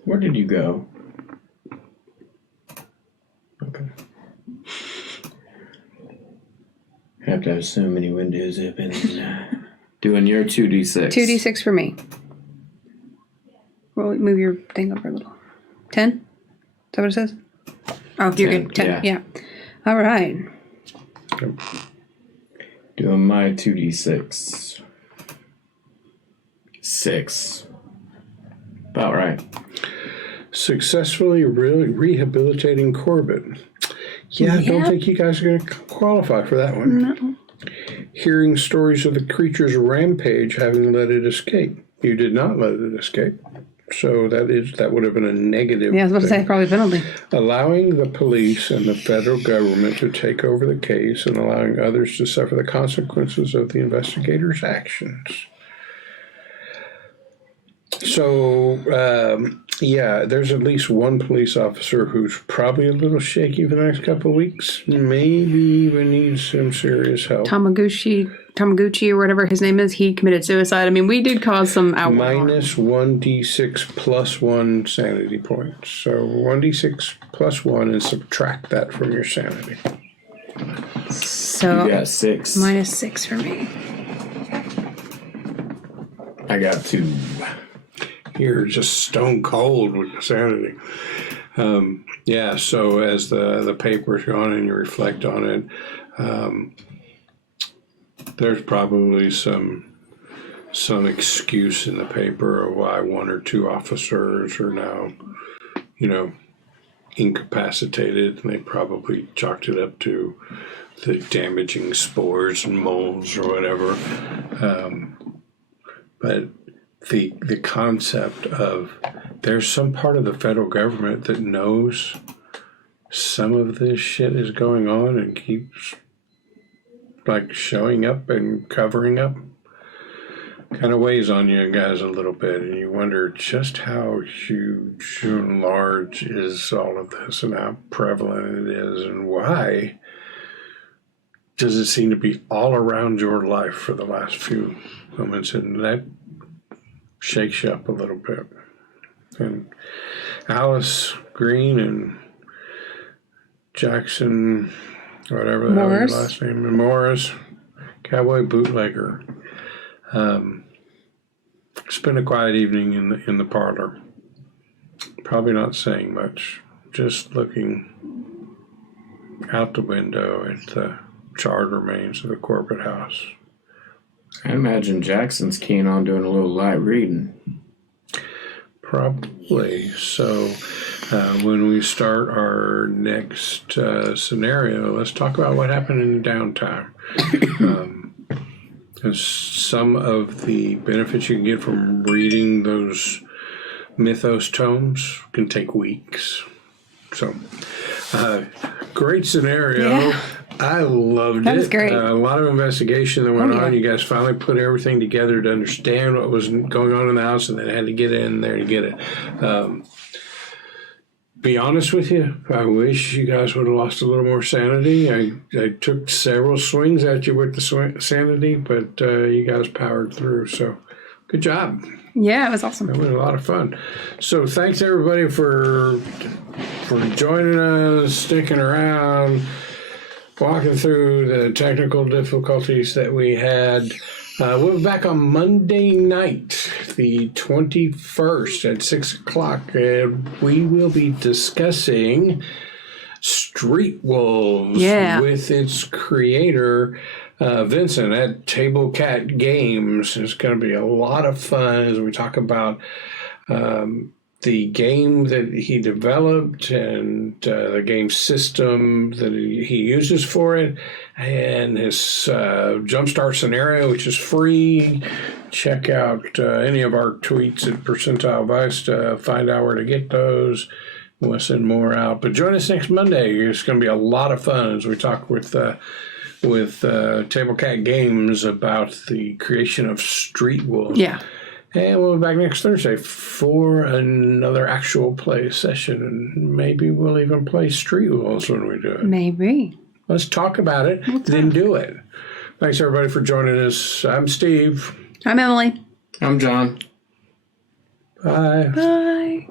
Where did you go? Okay. Have to have so many windows open. Doing your 2d6. 2d6 for me. Roll, move your thing over a little. 10? Is that what it says? Oh, you're 10, good. 10, yeah. All right. Doing my 2d6. 6. About right. Successfully rehabilitating Corbitt. Yeah, I don't think you guys are going to qualify for that one. No. Hearing stories of the creature's rampage having let it escape. You did not let it escape. So that would have been a negative. Yeah, I was about to say probably penalty. Allowing the police and the federal government to take over the case and allowing others to suffer the consequences of the investigators' actions. So, there's at least one police officer who's probably a little shaky for the next couple of weeks. Maybe even needs some serious help. Tamaguchi or whatever his name is, he committed suicide. I mean, we did cause some outward harm. Minus 1d6 plus 1 sanity points. So 1d6 plus 1 and subtract that from your sanity. So You got 6. minus 6 for me. I got 2. You're just stone cold with your sanity. So as the papers go on and you reflect on it, there's probably some excuse in the paper of why one or two officers are now, incapacitated, and they probably chalked it up to the damaging spores and molds or whatever. But the concept of there's some part of the federal government that knows some of this shit is going on and keeps showing up and covering up kind of weighs on you guys a little bit, and you wonder just how huge and large is all of this and how prevalent it is, and why does it seem to be all around your life for the last few moments, and that shakes you up a little bit. And Alice Green and Jackson, whatever the hell his last name, and Morris, Cowboy Bootlegger, spent a quiet evening in the parlor. Probably not saying much, just looking out the window at the charred remains of the Corbitt house. I imagine Jackson's keen on doing a little light reading. Probably. So when we start our next scenario, let's talk about what happened in the downtime. Because some of the benefits you can get from reading those mythos tomes can take weeks. So, great scenario. Yeah. I loved it. That was great. A lot of investigation that went on. You guys finally put everything together to understand what was going on in the house, and then had to get in there to get it. Be honest with you, I wish you guys would have lost a little more sanity. I took several swings at you with the sanity, but you guys powered through. So, good job. Yeah, it was awesome. It was a lot of fun. So, thanks everybody for joining us, sticking around, walking through the technical difficulties that we had. We'll be back on Monday night, the 21st at 6 o'clock, and we will be discussing Street Wolves with its creator, Vincent, at Table Cat Games. It's going to be a lot of fun as we talk about the game that he developed and the game system that he uses for it, and his Jumpstart scenario, which is free. Check out any of our tweets at Percentile Vice to find out where to get those. We'll send more out. But join us next Monday. It's going to be a lot of fun as we talk with Table Cat Games about the creation of Street Wolves. Yeah. And we'll be back next Thursday for another actual play session. And maybe we'll even play Street Wolves when we do it. Maybe. Let's talk about it, then do it. Thanks, everybody, for joining us. I'm Steve. I'm Emily. I'm John. Bye. Bye.